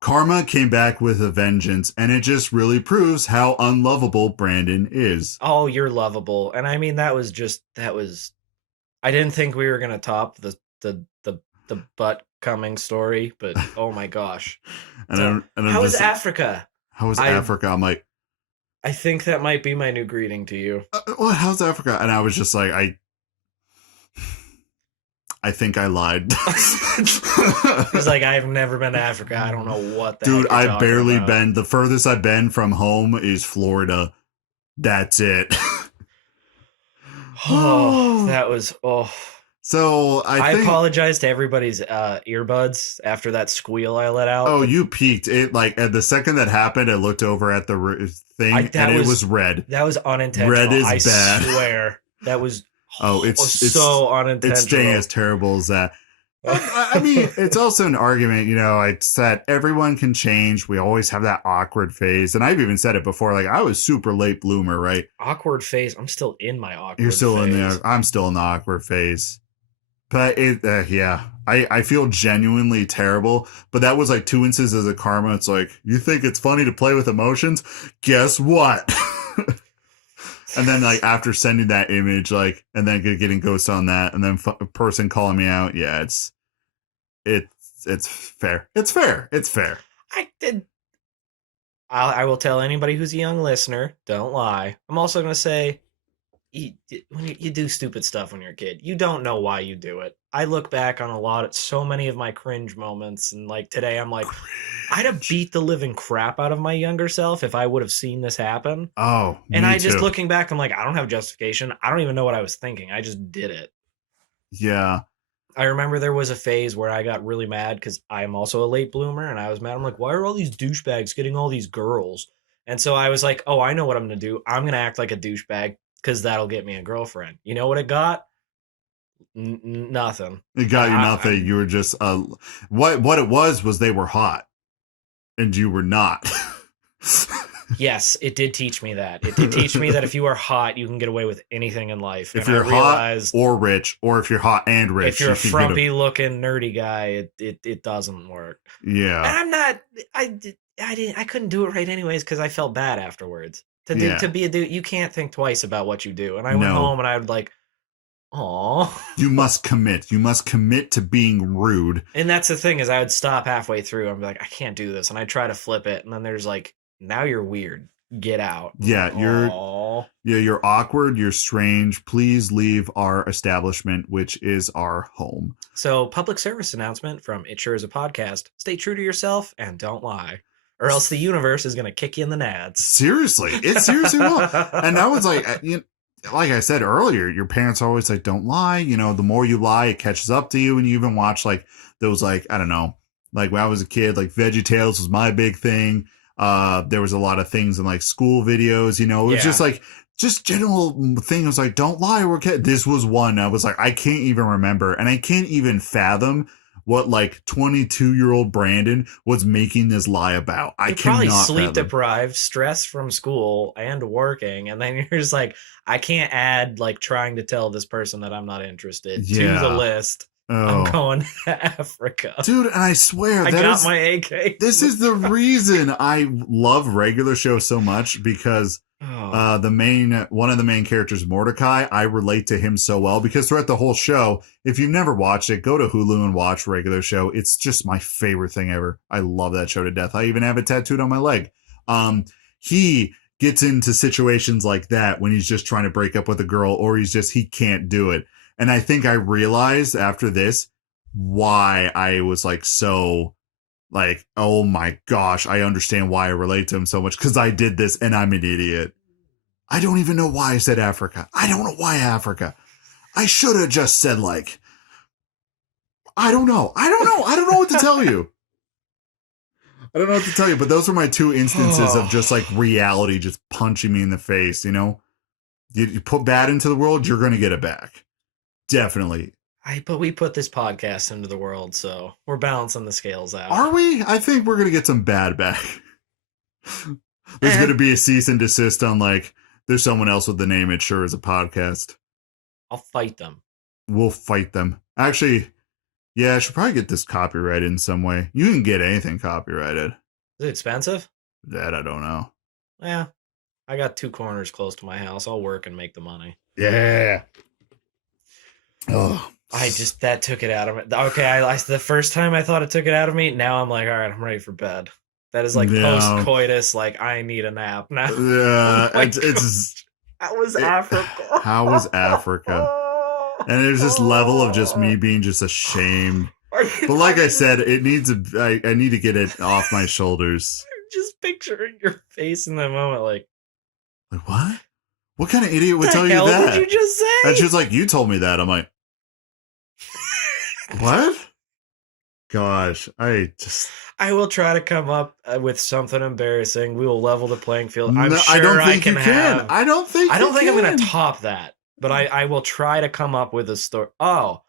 karma came back with a vengeance, and it just really proves how unlovable Brandon is. Oh, you're lovable. And I mean, that was I didn't think we were going to top the butt coming story, but oh my gosh. How is Africa? How is Africa? I'm like, I think that might be my new greeting to you. Well, how's Africa? And I was just like, I think I lied. He's like, I've never been to Africa. I don't know what the Dude, heck you're I've barely about. been. The furthest I've been from home is Florida. That's it. That was, So I apologize to everybody's earbuds after that squeal I let out. Oh, you peaked. It like at the second that happened, I looked over at the thing it was red. That was unintentional. Red is bad. I swear. That was it's so unintentional. It's staying as terrible as that. I mean, it's also an argument, I said everyone can change. We always have that awkward phase. And I've even said it before, like I was super late bloomer, right? Awkward phase. I'm still in my awkward phase. You're still in there. I'm still in the awkward phase. But I feel genuinely terrible. But that was like 2 instances of karma. It's like, you think it's funny to play with emotions? Guess what? And then like after sending that image, like, and then getting ghosted on that, and then a person calling me out. Yeah, it's fair. It's fair. It's fair. I will tell anybody who's a young listener, don't lie. I'm also going to say, when you do stupid stuff when you're a kid, you don't know why you do it. I look back on so many of my cringe moments, and like today, I'm like, I'd have beat the living crap out of my younger self if I would have seen this happen. Oh, And me I just too. looking back, I'm like, I don't have justification. I don't even know what I was thinking. I just did it. Yeah. I remember there was a phase where I got really mad because I'm also a late bloomer, and I was mad. I'm like, why are all these douchebags getting all these girls? And so I was like, oh, I know what I'm going to do. I'm going to act like a douchebag because that'll get me a girlfriend. You know what it got? Nothing. It got you nothing. You were just what it was they were hot and you were not. Yes, it did teach me that. It did teach me that if you are hot, you can get away with anything in life. If and you're I realized hot or rich, or if you're hot and rich, if you're a frumpy looking nerdy guy, it doesn't work. Yeah. And I'm not. I couldn't do it right anyways because I felt bad afterwards. To be a dude, you can't think twice about what you do. And I went home and I would like, oh. You must commit. You must commit to being rude. And that's the thing is I would stop halfway through and be like, I can't do this. And I try to flip it. And then there's like, now you're weird. Get out. Yeah, you're awkward. You're strange. Please leave our establishment, which is our home. So, public service announcement from It Sure Is a Podcast. Stay true to yourself and don't lie, or else the universe is going to kick you in the nads. Seriously, it seriously will. And I was like, like I said earlier, your parents are always like, don't lie. You know, the more you lie, it catches up to you. And you even watch like those, like, I don't know, like when I was a kid, like VeggieTales was my big thing. There was a lot of things in like school videos, you know, it was just like, just general thing. I was like, don't lie. We're kids. This was one. I was like, I can't even remember. And I can't even fathom what like 22-year-old Brandon was making this lie about. I cannot probably sleep fathom. Deprived, stressed from school and working. And then you're just like, I can't add like trying to tell this person that I'm not interested to the list. I'm going to Africa. Dude, and I swear I got my AK. This is the reason I love regular shows so much because one of the main characters, Mordecai, I relate to him so well because throughout the whole show, if you've never watched it, go to Hulu and watch regular show. It's just my favorite thing ever. I love that show to death. I even have it tattooed on my leg. He gets into situations like that when he's just trying to break up with a girl or he can't do it. And I think I realized after this why I was like so like, oh my gosh, I understand why I relate to him so much because I did this and I'm an idiot. I don't even know why I said Africa. I don't know why Africa. I should have just said like, I don't know. I don't know what to tell you. I don't know what to tell you, but those were my two instances of just like reality just punching me in the face, you know? You put bad into the world, you're going to get it back. Definitely. But we put this podcast into the world, so we're balancing the scales out. Are we? I think we're going to get some bad back. There's going to be a cease and desist on like, there's someone else with the name It Sure Is a Podcast. I'll fight them. We'll fight them. Actually, yeah, I should probably get this copyrighted in some way. You can get anything copyrighted. Is it expensive? That I don't know. Yeah. I got 2 corners close to my house. I'll work and make the money. Yeah. Oh, that took it out of me. Okay, the first time I thought it took it out of me. Now I'm like, all right, I'm ready for bed. That is like post-coitus, like I need a nap now. Yeah, it's how was Africa? How was Africa? And there's this level of just me being just ashamed. But like I said, I need to get it off my shoulders. Just picturing your face in that moment, like what? What kind of idiot would tell you that? What did you just say? And she was like, you told me that. I'm like, what? Gosh, I will try to come up with something embarrassing. We will level the playing field. I'm sure I don't think I can you can. I don't think I'm going to top that, but I will try to come up with a story. Oh,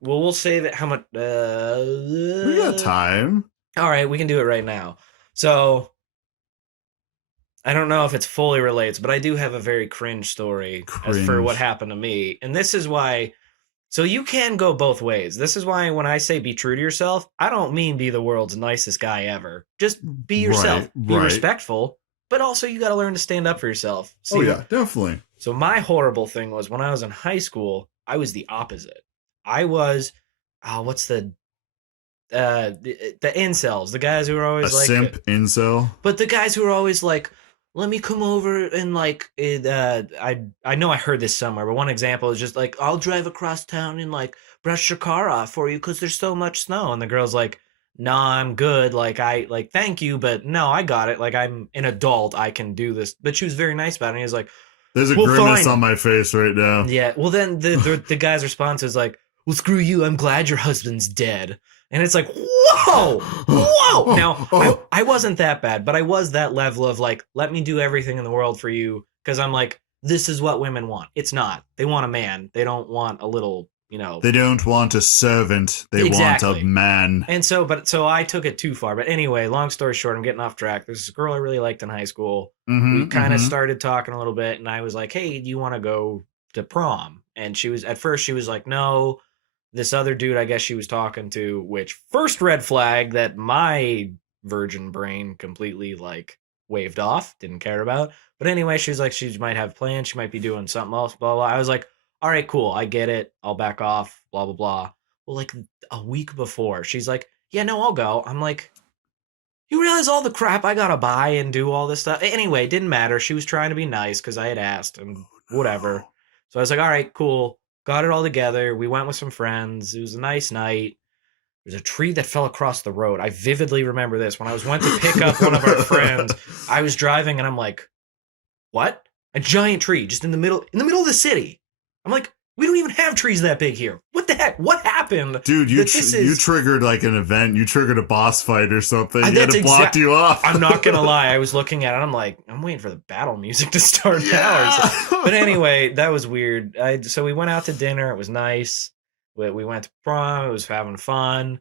we'll save it. How much? We got time. All right, we can do it right now. So, I don't know if it's fully relates, but I do have a very cringe story as for what happened to me. And this is why, so you can go both ways. This is why when I say be true to yourself, I don't mean be the world's nicest guy ever. Just be yourself. Be respectful, but also you got to learn to stand up for yourself. See, oh yeah, definitely. So my horrible thing was when I was in high school, I was the opposite. I was, what's the incels, the guys who are always a like simp incel. But the guys who are always like let me come over and like I know I heard this somewhere, but one example is just like, I'll drive across town and like brush your car off for you because there's so much snow. And the girl's like, nah, I'm good. Like I like thank you, but no, I got it. Like I'm an adult, I can do this. But she was very nice about it. And he was like, There's a well, grimace fine. on my face right now. Yeah. Well, then the guy's response is like, well, screw you. I'm glad your husband's dead. And it's like, whoa, whoa. Now, I wasn't that bad, but I was that level of like, let me do everything in the world for you. Cause I'm like, this is what women want. It's not. They want a man. They don't want a little, you know. They don't want a servant. They Exactly. want a man. And so I took it too far. But anyway, long story short, I'm getting off track. There's this girl I really liked in high school. We kind of started talking a little bit, and I was like, hey, do you want to go to prom? And at first she was like, no. This other dude, I guess she was talking to, which first red flag that my virgin brain completely like waved off, didn't care about. But anyway, she was like, she might have plans. She might be doing something else, blah, blah. I was like, all right, cool. I get it. I'll back off, blah, blah, blah. Well, like a week before, she's like, yeah, no, I'll go. I'm like, you realize all the crap I gotta buy and do all this stuff? Anyway, didn't matter. She was trying to be nice because I had asked and whatever. So I was like, all right, cool. Got it all together. We went with some friends. It was a nice night. There's a tree that fell across the road. I vividly remember this. When I went to pick up one of our friends, I was driving and I'm like, what? A giant tree just in the middle of the city. I'm like, we don't even have trees that big here. What the heck? What happened? Dude, you triggered like an event. You triggered a boss fight or something. It blocked you off. I'm not going to lie. I was looking at it. I'm like, I'm waiting for the battle music to start now. But anyway, that was weird. So we went out to dinner. It was nice. We went to prom. It was having fun.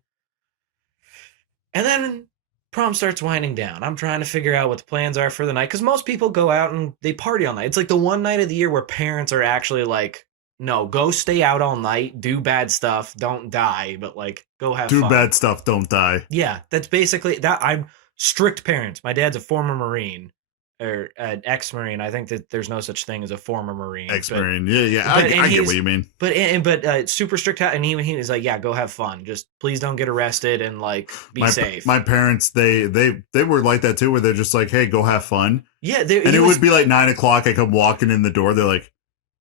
And then prom starts winding down. I'm trying to figure out what the plans are for the night. Because most people go out and they party all night. It's like the one night of the year where parents are actually like, no, go stay out all night, do bad stuff, don't die, but like go have fun. Do bad stuff, don't die. Yeah, that's basically that. I'm strict parents. My dad's a former Marine or an ex-Marine. I think that there's no such thing as a former Marine. Ex-Marine, yeah. I get what you mean. But super strict. And he was like, yeah, go have fun. Just please don't get arrested and like be safe. My parents, they were like that too, where they're just like, hey, go have fun. Yeah, and it would be like 9:00. I come walking in the door. They're like,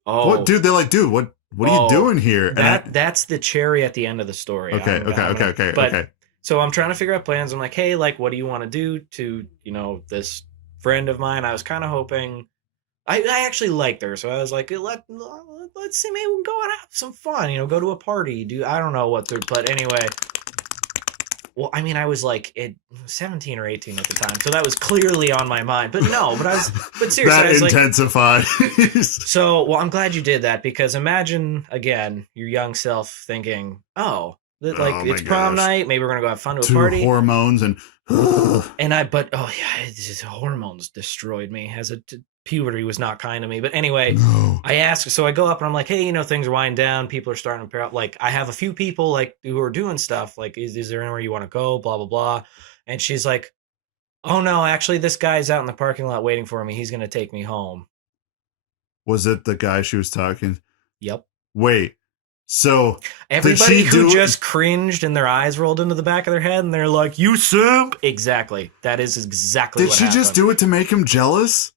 oh, what, dude? They're like, dude, what are you doing here? That's the cherry at the end of the story. Okay. So I'm trying to figure out plans. I'm like, hey, like, what do you want to do to, this friend of mine? I was kind of hoping, I actually liked her. So I was like, let's see, maybe we can go and have some fun, go to a party. I don't know but anyway. Well, I mean, I was like 17 or 18 at the time, so that was clearly on my mind. But seriously, that I was intensifies. So, I'm glad you did that, because imagine again your young self thinking, it's prom night, maybe we're gonna go have fun to a party. Hormones and hormones destroyed me as puberty was not kind to me. But anyway, I asked, so I go up and I'm like, hey, things are winding down. People are starting to pair up. Like, I have a few people like who are doing stuff. Like, is there anywhere you want to go? Blah, blah, blah. And she's like, oh no, actually this guy's out in the parking lot waiting for me. He's going to take me home. Was it the guy she was talking? Yep. Wait, so everybody who just cringed and their eyes rolled into the back of their head and they're like, you simp. Exactly. That is exactly what happened. Did she just do it to make him jealous?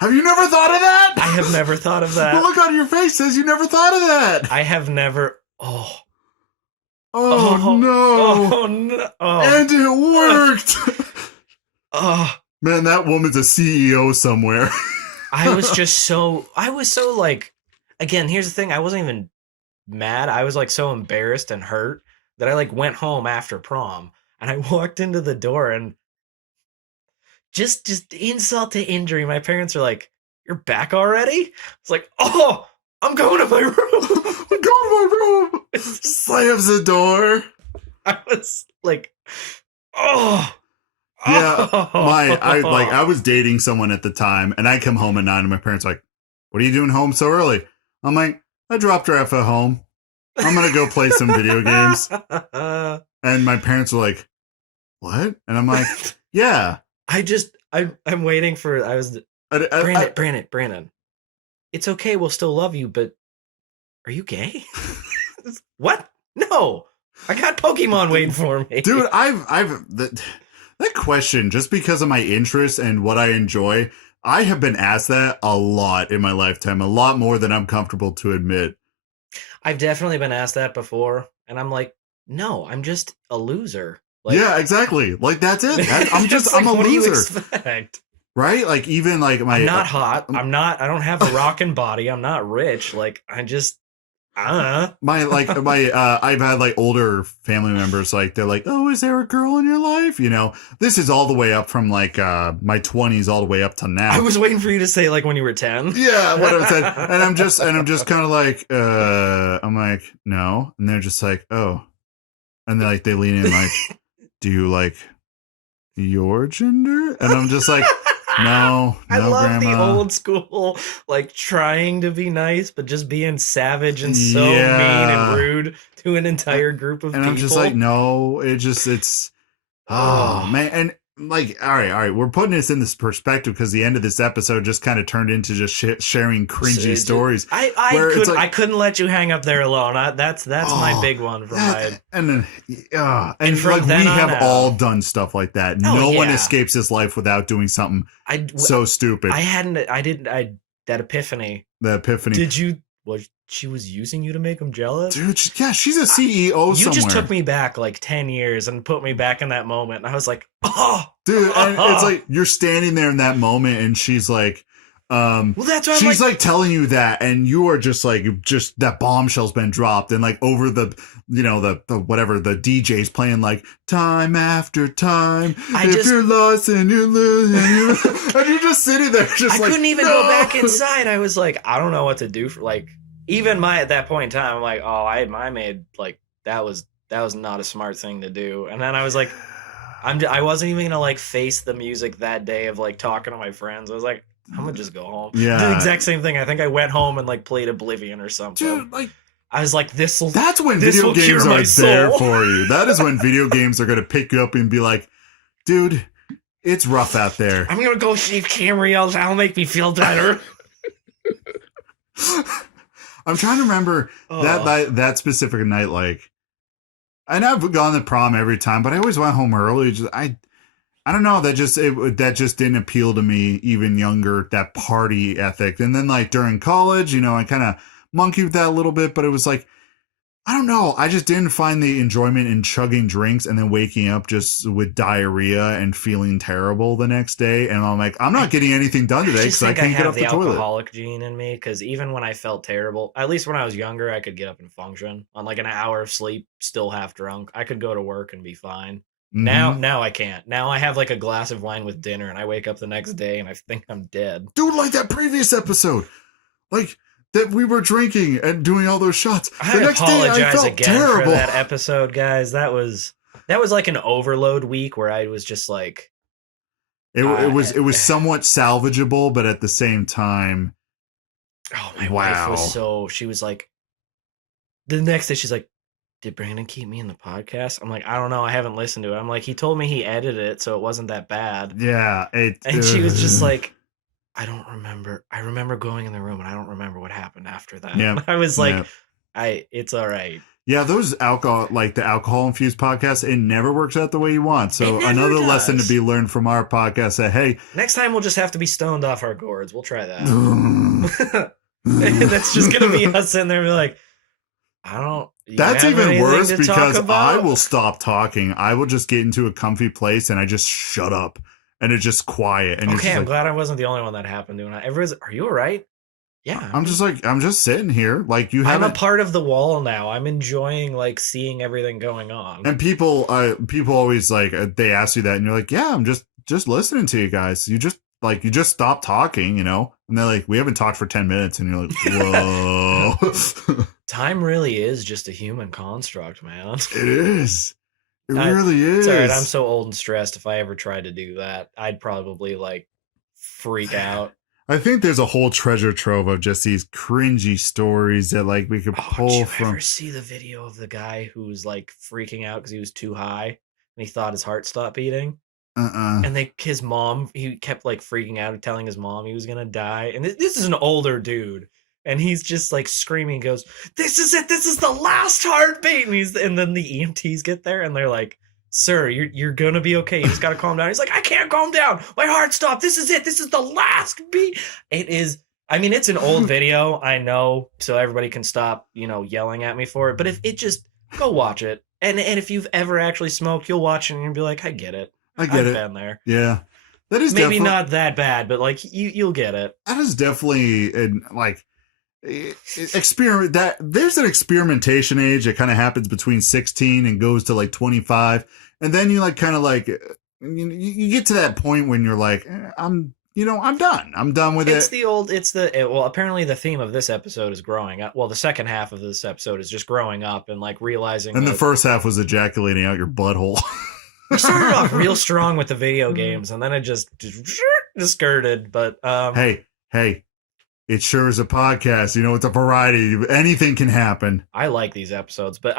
Have you never thought of that? I have never thought of that. The look on your face says you never thought of that. I have never. Oh no. Oh no. And it worked. Man, that woman's a CEO somewhere. I was so like, again, here's the thing. I wasn't even mad. I was like so embarrassed and hurt that I like went home after prom and I walked into the door and just insult to injury. My parents are like, you're back already? It's like, oh, I'm going to my room. I'm going to my room. Slams the door. I was like, oh. Yeah, I was dating someone at the time, and I come home at 9, and my parents are like, what are you doing home so early? I'm like, I dropped her off at home. I'm going to go play some video games. And my parents were like, what? And I'm like, yeah. I'm waiting for, Brandon, it's okay, we'll still love you, but are you gay? What? No, I got Pokemon waiting for me. Dude, that question, just because of my interest and what I enjoy, I have been asked that a lot in my lifetime, a lot more than I'm comfortable to admit. I've definitely been asked that before, and I'm like, no, I'm just a loser. Like, yeah, exactly. Like that's it. I'm a what loser. do you expect? Right? Like even like I'm not hot. I don't have a rockin' body. I'm not rich. Like I just I've had like older family members, like they're like, oh, is there a girl in your life? You know, this is all the way up from like my 20s all the way up to now. I was waiting for you to say like when you were 10. Yeah, what I said. And I'm just kind of like, I'm like, no. And they're just like, oh. And they're like, they lean in like, do you like your gender? And I'm just like, no, I love Grandma. the old school, like trying to be nice, but just being savage and so mean and rude to an entire group of people. And I'm just like, no, it's, oh man. And like, all right, we're putting this in this perspective because the end of this episode just kind of turned into just sharing cringy stories. I couldn't let you hang up there alone. That's my big one from my. And then, and from like, we have all done stuff like that. No one escapes this life without doing something so stupid. That epiphany. Did you? Well, she was using you to make him jealous? Dude, she's a CEO somewhere. You just took me back like 10 years and put me back in that moment. And I was like, oh. Dude, and it's like you're standing there in that moment and she's like, well, that's why she's like telling you that, and you are just like, that bombshell's been dropped, and like over the, you know, the whatever, the DJ's playing like time after time. You're lost and you're losing, and you're just sitting there, just I couldn't even go back inside. I was like, I don't know what to do for like, even at that point in time, I'm like, oh, I made like that was not a smart thing to do, and then I was like, I wasn't even gonna like face the music that day of like talking to my friends. I was like, I'm gonna just go home. Yeah. The exact same thing. I think I went home and like played Oblivion or something. Dude, like I was like, that's when video games are there for you. That is when video games are gonna pick you up and be like, dude, it's rough out there. I'm gonna go see Camry. That'll make me feel better. I'm trying to remember that specific night, like, and I've gone to prom every time, but I always went home early. I don't know. That just didn't appeal to me even younger, that party ethic. And then like during college, you know, I kind of monkeyed with that a little bit, but it was like, I don't know. I just didn't find the enjoyment in chugging drinks and then waking up just with diarrhea and feeling terrible the next day. And I'm like, I'm not getting anything done today because I can't get off the toilet. I have the alcoholic gene in me, because even when I felt terrible, at least when I was younger, I could get up and function on like an hour of sleep, still half drunk. I could go to work and be fine. Mm-hmm. Now I can't. Now I have like a glass of wine with dinner and I wake up the next day and I think I'm dead. Dude, like that previous episode. Like that we were drinking and doing all those shots. I apologize again for that episode, guys. That was like an overload week where I was just like it was somewhat salvageable, but at the same time, oh, my wife was she was like, the next day she's like, did Brandon keep me in the podcast? I'm like, I don't know. I haven't listened to it. I'm like, he told me he edited it, so it wasn't that bad. Yeah. And she was just like, I don't remember. I remember going in the room and I don't remember what happened after that. Yeah. I was like, it's all right. Yeah, those alcohol infused podcasts, it never works out the way you want. So another lesson to be learned from our podcast that, hey, next time we'll just have to be stoned off our gourds. We'll try that. That's just going to be us sitting there and be like, that's even worse because I will stop talking. I will just get into a comfy place and I just shut up and it's just quiet. And okay, I'm glad I wasn't the only one that happened to. Everyone's, are you all right? Yeah. I'm just sitting here. Like I'm a part of the wall now. I'm enjoying like seeing everything going on. And people always like, they ask you that and you're like, yeah, I'm just listening to you guys. You just stop talking, you know? And they're like, we haven't talked for 10 minutes. And you're like, whoa. Time really is just a human construct, man. It is. It really is. It's all right. I'm so old and stressed. If I ever tried to do that, I'd probably like freak out. I think there's a whole treasure trove of just these cringy stories that like we could pull from. Did you ever see the video of the guy who was like freaking out because he was too high and he thought his heart stopped beating? And his mom, he kept like freaking out and telling his mom he was gonna die. And this is an older dude, and he's just like screaming, goes, "This is it! This is the last heartbeat!" And then the EMTs get there, and they're like, sir, you're gonna be okay. You just gotta calm down. He's like, I can't calm down. My heart stopped. This is it. This is the last beat. It is. I mean, it's an old video, I know, so everybody can stop, yelling at me for it. But if it just go watch it, and if you've ever actually smoked, you'll watch it and you'll be like, I get it. I've been there. Yeah, that is maybe not that bad, but like you'll get it. That is definitely experiment. That there's an experimentation age that kind of happens between 16 and goes to like 25, and then you like kind of like you get to that point when you're like, I'm done. I'm done with it. Well, apparently the theme of this episode is growing up. Well, the second half of this episode is just growing up and like realizing. And the first half was ejaculating out your butthole. We started off real strong with the video games, and then it just skirted. But hey, it sure is a podcast. It's a variety. Anything can happen. I like these episodes, but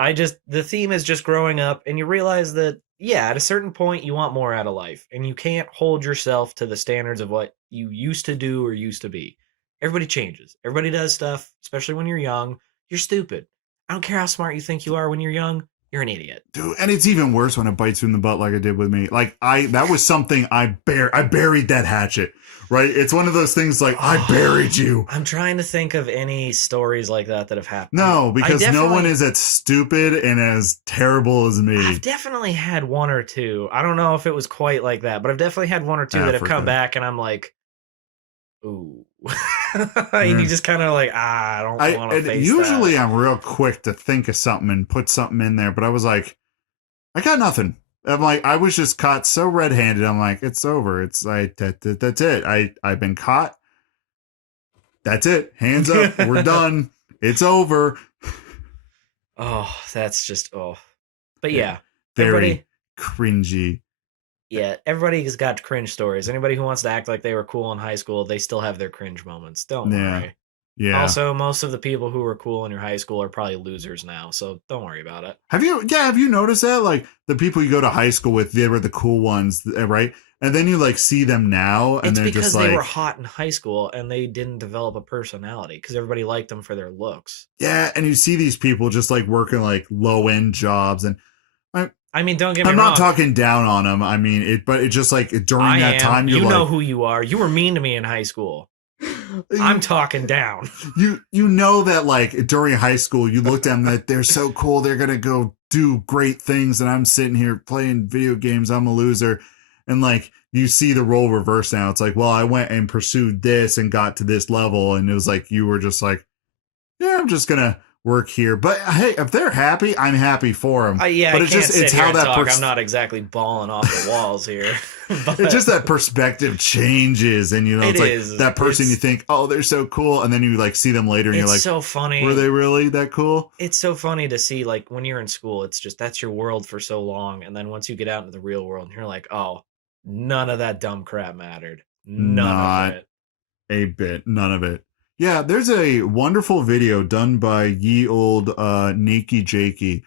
the theme is just growing up, and you realize that, yeah, at a certain point, you want more out of life, and you can't hold yourself to the standards of what you used to do or used to be. Everybody changes. Everybody does stuff, especially when you're young. You're stupid. I don't care how smart you think you are when you're young. You're an idiot. Dude, and it's even worse when it bites you in the butt like it did with me. Like, that was something I buried that hatchet, right? It's one of those things like, I buried you. I'm trying to think of any stories like that have happened. No, because no one is as stupid and as terrible as me. I've definitely had one or two. I don't know if it was quite like that, but I've definitely had one or two that have come back and I'm like, ooh. And you just kind of like, I don't want to face usually that. I'm real quick to think of something and put something in there, but I was like, I got nothing. I'm like, I was just caught so red-handed. I'm like, it's over. It's like, that's it. I've been caught. That's it. Hands up. We're done. It's over. Oh, that's just, But yeah. Very cringy. Yeah, everybody's got cringe stories. Anybody who wants to act like they were cool in high school, they still have their cringe moments. Don't worry. Yeah. Also, most of the people who were cool in your high school are probably losers now, so don't worry about it. Have you noticed that? Like, the people you go to high school with, they were the cool ones, right? And then you like see them now, and they're just like, they were hot in high school and they didn't develop a personality because everybody liked them for their looks. Yeah, and you see these people just like working like low end jobs, and I mean, don't get me wrong. I'm not talking down on them. I mean, but it's just like during that time, you know who you are. You were mean to me in high school. I'm talking down. You know that like during high school, you looked at them that they're so cool. They're going to go do great things. And I'm sitting here playing video games. I'm a loser. And like, you see the role reverse now. It's like, well, I went and pursued this and got to this level. And it was like, you were just like, yeah, I'm just going to work here. But hey, if they're happy, I'm happy for them. Yeah, but it's how that I'm not exactly balling off the walls here. But it's just that perspective changes, and it's like that person you think, oh, they're so cool, and then you like see them later and you're like, so funny. Were they really that cool? It's so funny to see, like, when you're in school, it's just that's your world for so long, and then once you get out into the real world, you're like, oh, none of that dumb crap mattered. None of it. A bit. None of it. Yeah, there's a wonderful video done by ye old Nakey Jakey,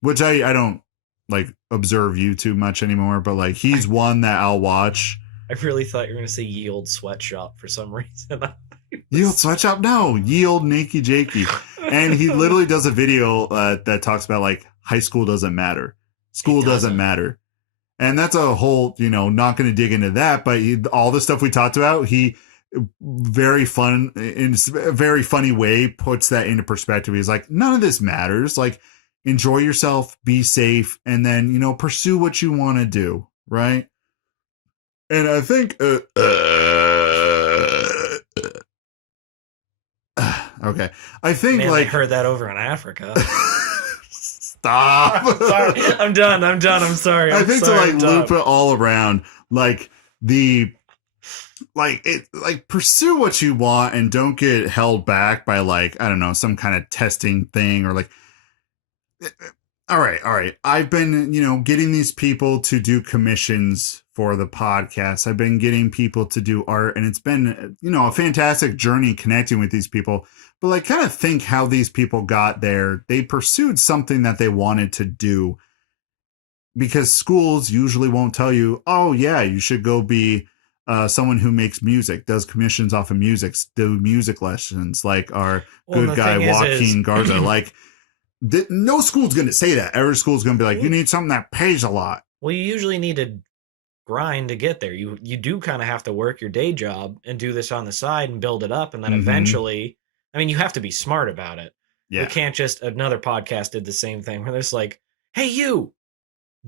which I don't like observe YouTube much anymore, but like he's one that I'll watch. I really thought you were gonna say ye old sweatshop for some reason. Ye old sweatshop? No, ye old Nakey Jakey. And he literally does a video that talks about like high school doesn't matter. School doesn't matter. And that's a whole, not going to dig into that, but all the stuff we talked about, he very fun in a very funny way puts that into perspective. He's like, none of this matters. Like, enjoy yourself, be safe, and then pursue what you want to do, right? And I think okay, I think I heard that over in Africa. Stop. Sorry. I'm done. I'm sorry. I think to loop it all around, like pursue what you want and don't get held back by I don't know, some kind of testing thing or all right. I've been, getting these people to do commissions for the podcast. I've been getting people to do art, and it's been, a fantastic journey connecting with these people. But kind of think how these people got there. They pursued something that they wanted to do, because schools usually won't tell you, oh yeah, you should go be someone who makes music, does commissions off of music, do music lessons, like our good guy Joaquin Garza. no school's going to say that. Every school's going to be like, you need something that pays a lot. Well, you usually need to grind to get there. You do kind of have to work your day job and do this on the side and build it up, and then eventually, I mean, you have to be smart about it. Yeah. We can't just, another podcast did the same thing where there's like, hey, you,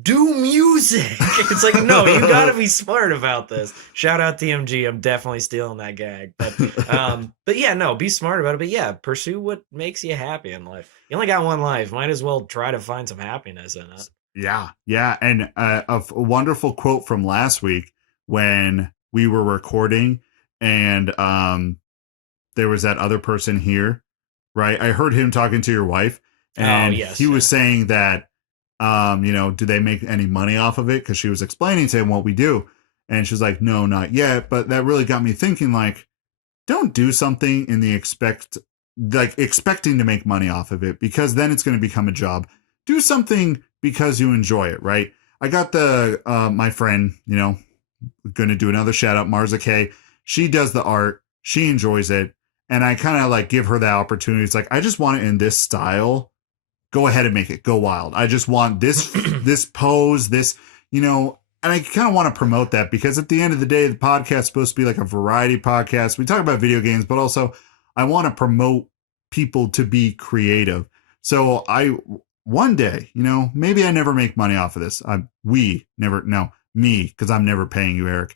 do music. It's like, no, you got to be smart about this. Shout out TMG. I'm definitely stealing that gag. But yeah, no, be smart about it. But yeah, pursue what makes you happy in life. You only got one life. Might as well try to find some happiness in it. Yeah. Yeah. And a wonderful quote from last week when we were recording and there was that other person here, right? I heard him talking to your wife and he was saying that, do they make any money off of it? Because she was explaining to him what we do. And she was like, no, not yet. But that really got me thinking, like, don't do something in the expecting to make money off of it, because then it's going to become a job. Do something because you enjoy it, right? I got my friend, going to do another shout out, Marza K. She does the art. She enjoys it. And I kind of like give her the opportunity. It's like, I just want it in this style. Go ahead and make it. Go wild. I just want this, this pose, this, and I kind of want to promote that, because at the end of the day, the podcast is supposed to be like a variety podcast. We talk about video games, but also I want to promote people to be creative. So one day, maybe I never make money off of this. Me, because I'm never paying you, Eric.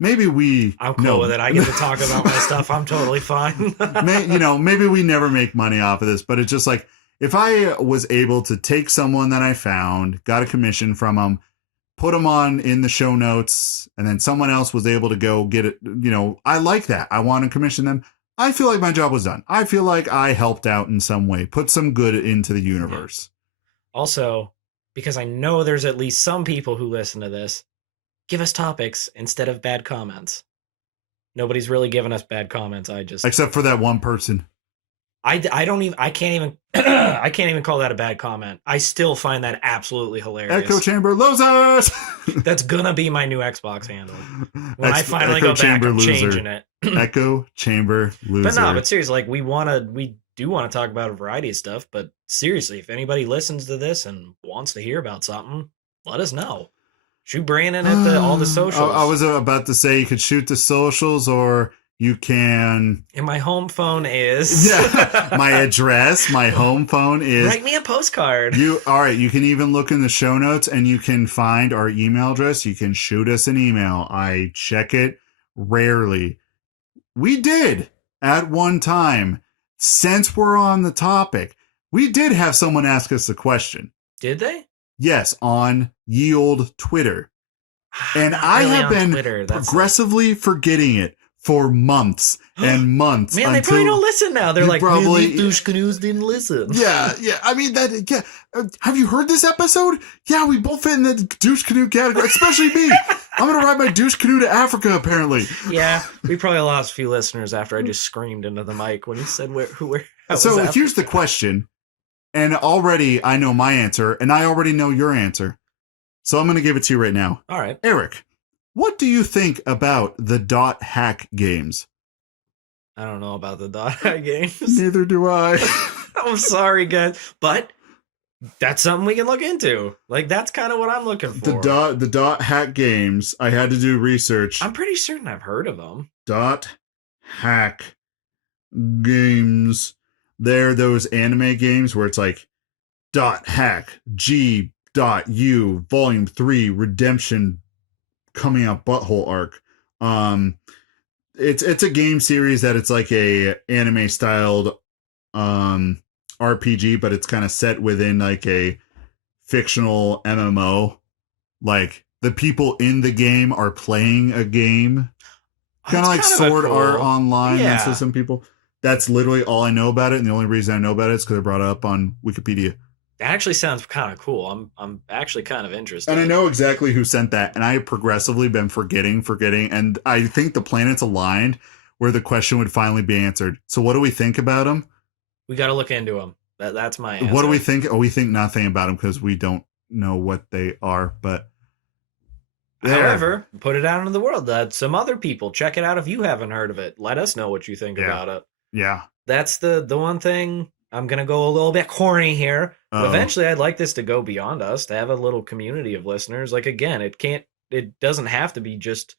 Maybe I'm cool with it. I get to talk about my stuff. I'm totally fine. Maybe we never make money off of this, but it's just like, if I was able to take someone that I found, got a commission from them, put them on in the show notes, and then someone else was able to go get it, I like that. I want to commission them. I feel like my job was done. I feel like I helped out in some way, put some good into the universe. Also, because I know there's at least some people who listen to this, give us topics instead of bad comments. Nobody's really given us bad comments. Except for that one person. I can't even call that a bad comment. I still find that absolutely hilarious. Echo Chamber losers. That's gonna be my new Xbox handle. When I finally go back, I'm changing it. Echo Chamber loser. But seriously, like we do want to talk about a variety of stuff, but seriously, if anybody listens to this and wants to hear about something, let us know. Shoot Brandon at all the socials. I was about to say you could shoot the socials, or you can. And my home phone is. Yeah, my address, my home phone is. Write me a postcard. All right. You can even look in the show notes and you can find our email address. You can shoot us an email. I check it rarely. We did at one time. Since we're on the topic, we did have someone ask us a question. Did they? Yes, on ye old Twitter. And I have been progressively forgetting it for months and months. Man, they probably don't listen now. They're like, probably douche canoes didn't listen. Yeah. I mean, have you heard this episode? Yeah, we both fit in the douche canoe category, especially me. I'm going to ride my douche canoe to Africa, apparently. Yeah, we probably lost a few listeners after I just screamed into the mic when he said where. So here's the question, and already I know my answer, and I already know your answer. So I'm going to give it to you right now. All right. Eric, what do you think about the dot hack games? I don't know about the dot hack games. Neither do I. I'm sorry, guys. But that's something we can look into. Like, that's kind of what I'm looking for. The dot hack games, I had to do research. I'm pretty certain I've heard of them. Dot hack games. They're those anime games where it's like dot hack G.U Volume 3 Redemption coming out butthole arc. It's a game series that it's like a anime styled RPG, but it's kind of set within like a fictional MMO. Like the people in the game are playing a game, kind of like Sword Art Online. Yeah. And so some people. That's literally all I know about it, and the only reason I know about it is because I brought it up on Wikipedia. That actually sounds kind of cool. I'm actually kind of interested. And I know exactly who sent that, and I have progressively been forgetting, and I think the planets aligned where the question would finally be answered. So what do we think about them? We got to look into them. That's my answer. What do we think? Oh, we think nothing about them because we don't know what they are, but... However, put it out into the world. Some other people, check it out if you haven't heard of it. Let us know what you think about it. Yeah. That's the one thing I'm gonna go a little bit corny here. Uh-oh. Eventually, I'd like this to go beyond us, to have a little community of listeners. Like again, it doesn't have to be just.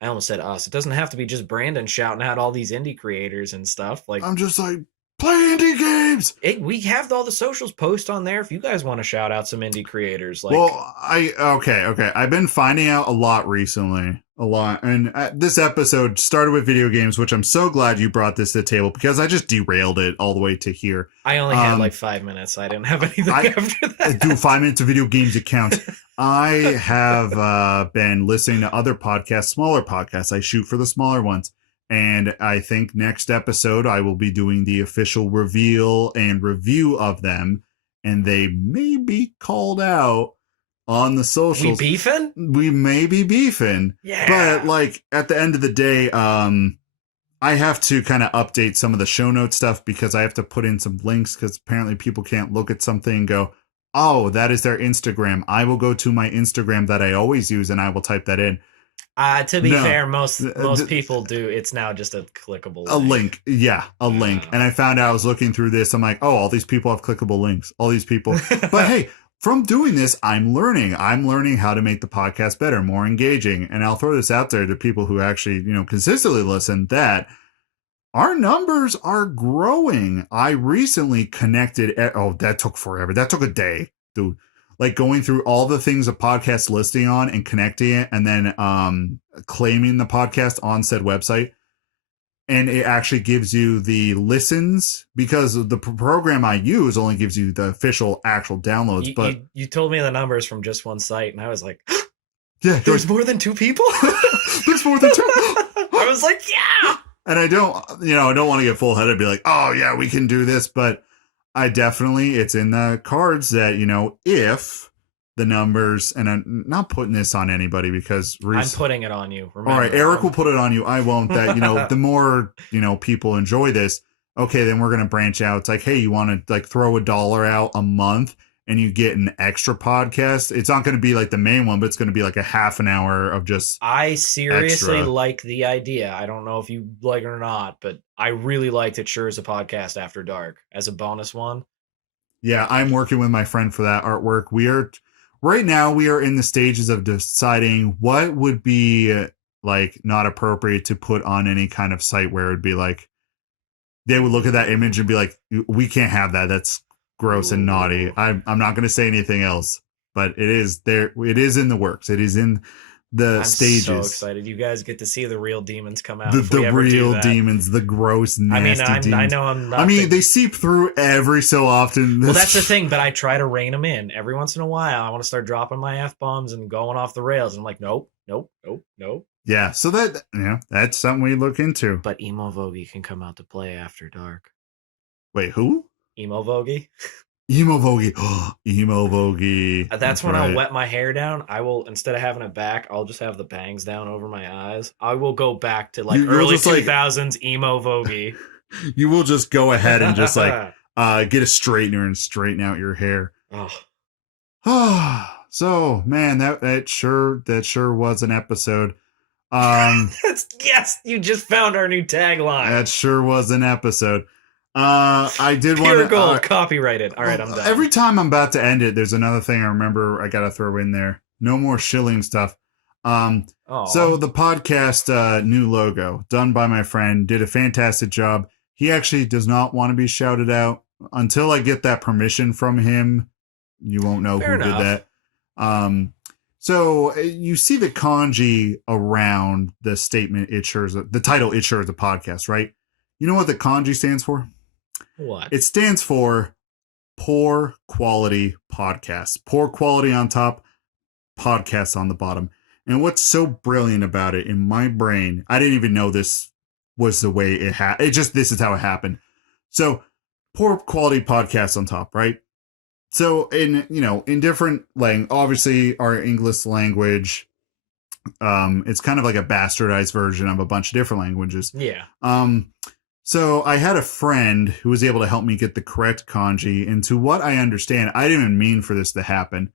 I almost said us. It doesn't have to be just Brandon shouting out all these indie creators and stuff. Like I'm just like, play indie games. We have all the socials post on there if you guys want to shout out some indie creators. Like, well, okay. I've been finding out a lot recently, and this episode started with video games, which I'm so glad you brought this to the table because I just derailed it all the way to here. I only had like 5 minutes. I didn't have anything after that. Do 5 minutes of video games, it counts. I have been listening to other podcasts, smaller podcasts. I shoot for the smaller ones. And I think next episode I will be doing the official reveal and review of them. And they may be called out on the socials. We beefing? We may be beefing. Yeah. But like at the end of the day, I have to kind of update some of the show notes stuff because I have to put in some links because apparently people can't look at something and go, oh, that is their Instagram. I will go to my Instagram that I always use and I will type that in. To be fair, most people do. It's now just a clickable link. Yeah, a link. And I found out I was looking through this. I'm like, oh, all these people have clickable links. All these people. But hey, from doing this, I'm learning. I'm learning how to make the podcast better, more engaging. And I'll throw this out there to people who actually, consistently listen that our numbers are growing. I recently connected. That took forever. That took a day, dude. Like going through all the things a podcast listing on and connecting it and then claiming the podcast on said website. And it actually gives you the listens because the program I use only gives you the official actual downloads. But you told me the numbers from just one site and I was like, yeah, there's more than 2 people. There's more than 2. I was like, yeah. And I don't want to get full headed and be like, oh yeah, we can do this. But it's in the cards that, if the numbers, and I'm not putting this on anybody because I'm putting it on you. Remember, all right, Eric will put it on you. I won't. That, the more, people enjoy this, okay, then we're going to branch out. It's like, hey, you want to like throw $1 out a month and you get an extra podcast. It's not going to be like the main one, but it's going to be like a half an hour of just I seriously extra. like the idea. I don't know if you like it or not, but I really liked It Sure Is a Podcast After Dark as a bonus one. Yeah, I'm working with my friend for that artwork. Right now we are in the stages of deciding what would be like not appropriate to put on any kind of site where it'd be like, they would look at that image and be like, we can't have that. That's gross and naughty. I'm not going to say anything else, but it is there. It is in the works. It is in the stages. I'm so excited. You guys get to see the real demons come out. The real demons, the gross, nasty demons. I know I'm not. They seep through every so often. Well, that's the thing, but I try to rein them in. Every once in a while, I want to start dropping my F-bombs and going off the rails. And I'm like, nope. Yeah, so that's something we look into. But Emo Vogie can come out to play after dark. Wait, who? Emo Vogie. Emo Vogie. Emo Vogie. That's when right. I'll wet my hair down. I will, instead of having it back, I'll just have the bangs down over my eyes. I will go back to early 2000s Emo Vogie. You will just go ahead and just get a straightener and straighten out your hair. Oh. So man, that sure was an episode. Yes, you just found our new tagline. That sure was an episode. I did want to gold, copyrighted. All right, I'm done. Every time I'm about to end it, there's another thing I remember I gotta throw in there. No more shilling stuff. So the podcast new logo done by my friend, did a fantastic job. He actually does not want to be shouted out until I get that permission from him. You won't know who did that. So you see the kanji around the statement, the title, It Sure Is a Podcast, right? You know what the kanji stands for? What? It stands for poor quality podcasts. Poor quality on top, podcasts on the bottom. And what's so brilliant about it in my brain, I didn't even know this was the way it happened. This is how it happened. So poor quality podcasts on top, right? So in different obviously our English language, it's kind of like a bastardized version of a bunch of different languages. Yeah. So I had a friend who was able to help me get the correct kanji. And to what I understand, I didn't even mean for this to happen.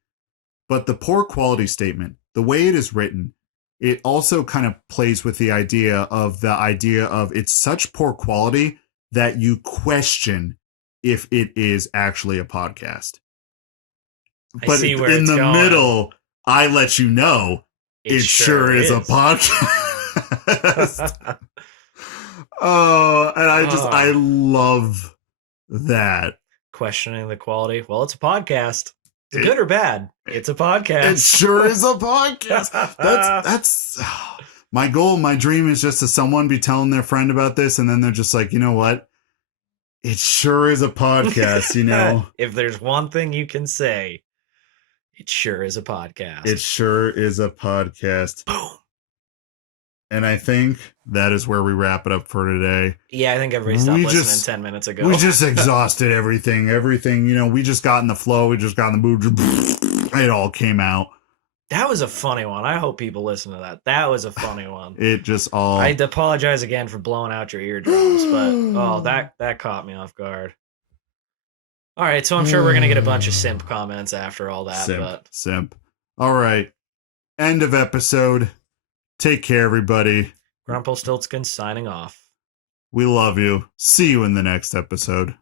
But the poor quality statement, the way it is written, it also kind of plays with the idea of it's such poor quality that you question if it is actually a podcast. I But see where in it's the going. middle, I let you know it sure is a podcast. Oh, and I love that. Questioning the quality. Well, it's a podcast. It's good or bad. It's a podcast. It sure is a podcast. That's my goal. My dream is just to someone be telling their friend about this, and then they're just like, you know what? It sure is a podcast, you know? If there's one thing you can say, it sure is a podcast. It sure is a podcast. Boom. And I think that is where we wrap it up for today. Yeah, I think everybody stopped listening 10 minutes ago. We just exhausted everything. Everything, you know, we just got in the flow. We just got in the mood. It all came out. That was a funny one. I hope people listen to that. That was a funny one. It just all... I apologize again for blowing out your eardrums, but that caught me off guard. All right, so I'm sure we're going to get a bunch of simp comments after all that. Simp. All right. End of episode. Take care, everybody. Grumpelstiltskin signing off. We love you. See you in the next episode.